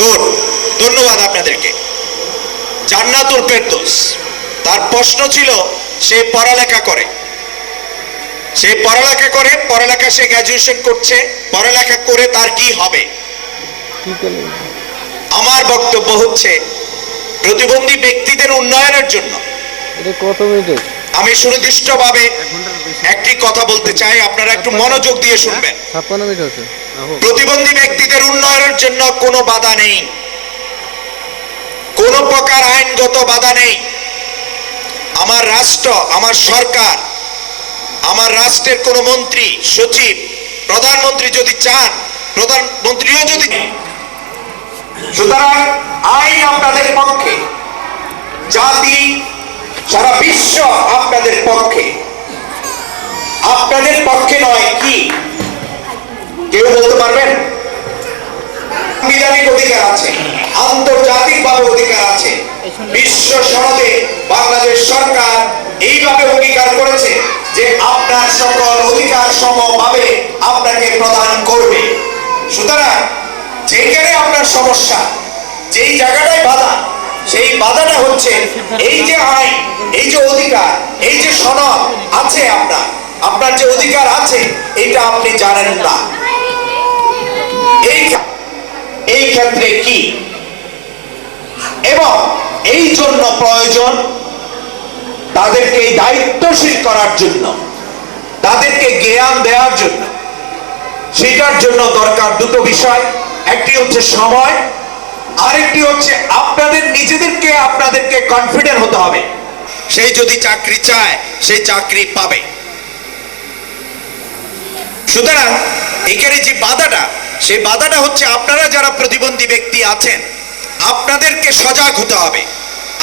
গুড, ধন্যবাদ আপনাদেরকে। জান্নাতুল ফেরদৌস, তার প্রশ্ন ছিল সে পড়ালেখা করে, পড়ালেখা সে গ্র্যাজুয়েশন করছে, পড়ালেখা করে তার কি হবে? আমার বক্তব্য হচ্ছে প্রতিবন্ধী ব্যক্তিদের উন্নয়নের জন্য আমি সুনির্দিষ্টভাবে একটি কথা বলতে চাই, আপনারা একটু মনোযোগ দিয়ে শুনবেন। প্রতিবন্ধী ব্যক্তিদের উন্নয়নের জন্য কোনো বাধা নেই, কোন প্রকার আইনগত বাধা নেই। আমার রাষ্ট্র, আমার সরকার, আমার রাষ্ট্রের কোন মন্ত্রী, সচিব, প্রধানমন্ত্রী যদি চান, প্রধানমন্ত্রীও যদি, সুতরাং আইন আপনাদের পক্ষে, জাতি সারা বিশ্ব আপনাদের পক্ষে। আপনাদের পক্ষে নয় কি কেউ বলতে পারবেন? সাংবিধানিক অধিকার আছে, আন্তর্জাতিকভাবে অধিকার আছে। বিশ্ব সনদে বাংলাদেশ সরকার এইভাবে অঙ্গীকার করেছে যে আপনার সকল অধিকার সমভাবে আপনাকে প্রদান করবে। সুতরাং যেখানে আপনার সমস্যা, যেই জায়গাটায় বাধা, সেই বাধাটা হচ্ছে এই যে আইন, এই যে অধিকার, এই যে সনদ আছে, আপনার যে অধিকার আছে এটা আপনি জানেন না। এই ক্ষেত্রে কি, এবং এই জন্য প্রয়োজন তাদেরকে দায়িত্বশীল করার জন্য, তাদেরকে জ্ঞান দেওয়ার জন্য। সেটার জন্য দরকার দুটো বিষয়, একটি হচ্ছে সময়, আরেকটি হচ্ছে আপনাদেরকে কনফিডেন্ট হতে হবে। সেই যদি চাকরি চায়, সেই চাকরি পাবে। সুতরাং এখানে যে বাধাটা, সেই বাধাটা হচ্ছে আপনারা যারা প্রতিবন্ধী ব্যক্তি আছেন, আপনাদেরকে সজাগ হতে হবে,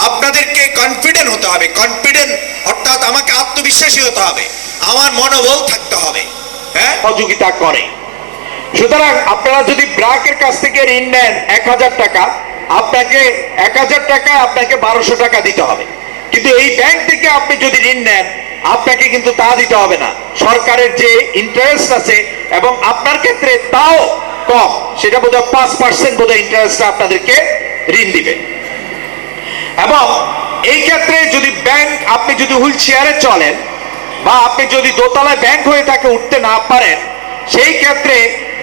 আপনাদেরকে কনফিডেন্ট হতে হবে। কনফিডেন্ট অর্থাৎ আমাকে আত্মবিশ্বাসী হতে হবে, আমার মনোবল থাকতে হবে, হ্যাঁ, সহযোগিতা করে। সুতরাং আপনারা যদি ব্র্যাকের কাছ থেকে ঋণ নেন 1000 টাকা, আপনাকে 1000 টাকা আপনাকে 1200 টাকা দিতে হবে। কিন্তু এই ব্যাংক থেকে আপনি যদি ঋণ নেন, আপনাকে কিন্তু তা দিতে হবে না। সরকারের যে ইন্টারেস্ট আছে এবং আপনার ক্ষেত্রে তাও কম, সেটা বোধহয় 5% বোধহয় ইন্টারেস্ট আপনাদেরকে ঋণ দিবে। এবং এই ক্ষেত্রে যদি ব্যাংক, আপনি যদি হুইল চেয়ারে চলেন বা আপনি যদি দোতলায় ব্যাংক হয়ে থাকে উঠতে না পারেন, সেই ক্ষেত্রে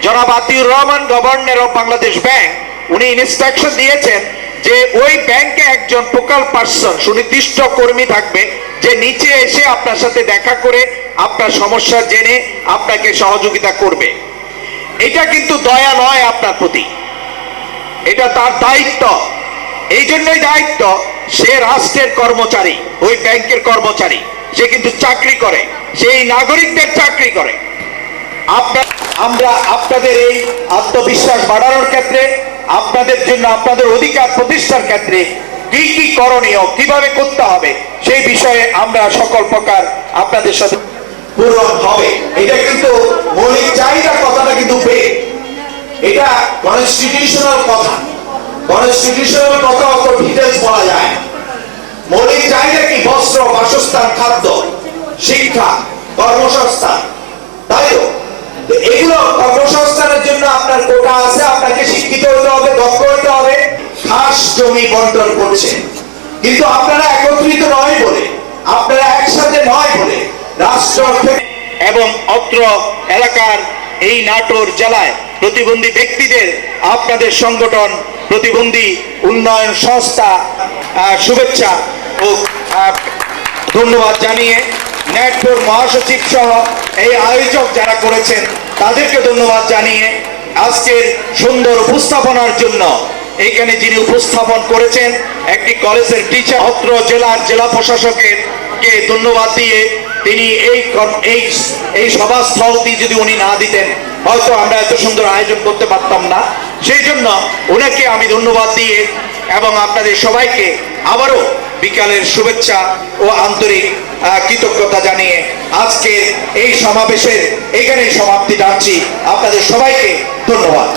জনাব Atiur Rahman, governor of Bangladesh bank, উনি ইনস্ট্রাকশন দিয়েছেন যে ওই ব্যাংকে একজন ফোকাল পার্সন, সুনির্দিষ্ট কর্মী থাকবে, যে নিচে এসে আপনার সাথে দেখা করে আপনার সমস্যা জেনে আপনাকে সহযোগিতা করবে। এটা কিন্তু দয়া নয় আপনার প্রতি, এটা তার দায়িত্ব। এই জন্যই দায়িত্ব, সে রাষ্ট্রের কর্মচারী, ওই ব্যাংকের কর্মচারী, সে কিন্তু চাকরি করে, সেই নাগরিকদের চাকরি করে। আমরা আপনাদের এই আত্মবিশ্বাস বাড়ানোর ক্ষেত্রে, আপনাদের জন্য আপনাদের অধিকার প্রতিষ্ঠার ক্ষেত্রে কি কি করণীয়, কিভাবে করতে হবে, সেই বিষয়ে আমরা সকল প্রকার আপনাদের সাথে পূরণ হবে। এটা কিন্তু মৌলিক চাহিদার কথাটা কিন্তু এটা কনস্টিটিউশনাল কথা, কনস্টিটিউশনাল কথা অত ডিটেলস বলা যায়। মৌলিক চাহিদা কি? বস্ত্র, বাসস্থান, খাদ্য, শিক্ষা, কর্মসংস্থান, তাই তো? এগুলো কর্মসংস্থানের জন্য আপনার কোটা আছে, আপনাকে শিক্ষিত হতে হবে, দক্ষ হতে হবে। খাস জমি বন্টন করছে, কিন্তু আপনারা একত্রিত নয় বলে, আপনারা একসাথে নয় বলে রাষ্ট্র এবং অত্র এলাকার এই নাটোর জেলায় প্রতিবন্ধী ব্যক্তিদের আপনাদের সংগঠন প্রতিবন্ধী উন্নয়ন সংস্থা শুভেচ্ছা ও ধন্যবাদ জানিয়ে নেটপুর মহাসচিব সহ এই আয়োজক যারা করেছেন তাদেরকে ধন্যবাদ জানিয়ে আজকের সুন্দর উপস্থাপনার জন্য এইখানে যিনি উপস্থাপন করেছেন একটি কলেজের টিচার অত্র জেলার জেলা প্রশাসকের কে ধন্যবাদ দিয়ে তিনি এই সভাস্থলটি যদি উনি না দিতেন হয়তো আমরা এত সুন্দর আয়োজন করতে পারতাম না। সেই জন্য ওনাকে আমি ধন্যবাদ দিয়ে এবং আপনাদের সবাইকে আবারও বিকালের শুভেচ্ছা ও আন্তরিক কৃতজ্ঞতা জানিয়ে আজকের এই সমাবেশের এখানেই সমাপ্তি টানছি। আপনাদের সবাইকে ধন্যবাদ।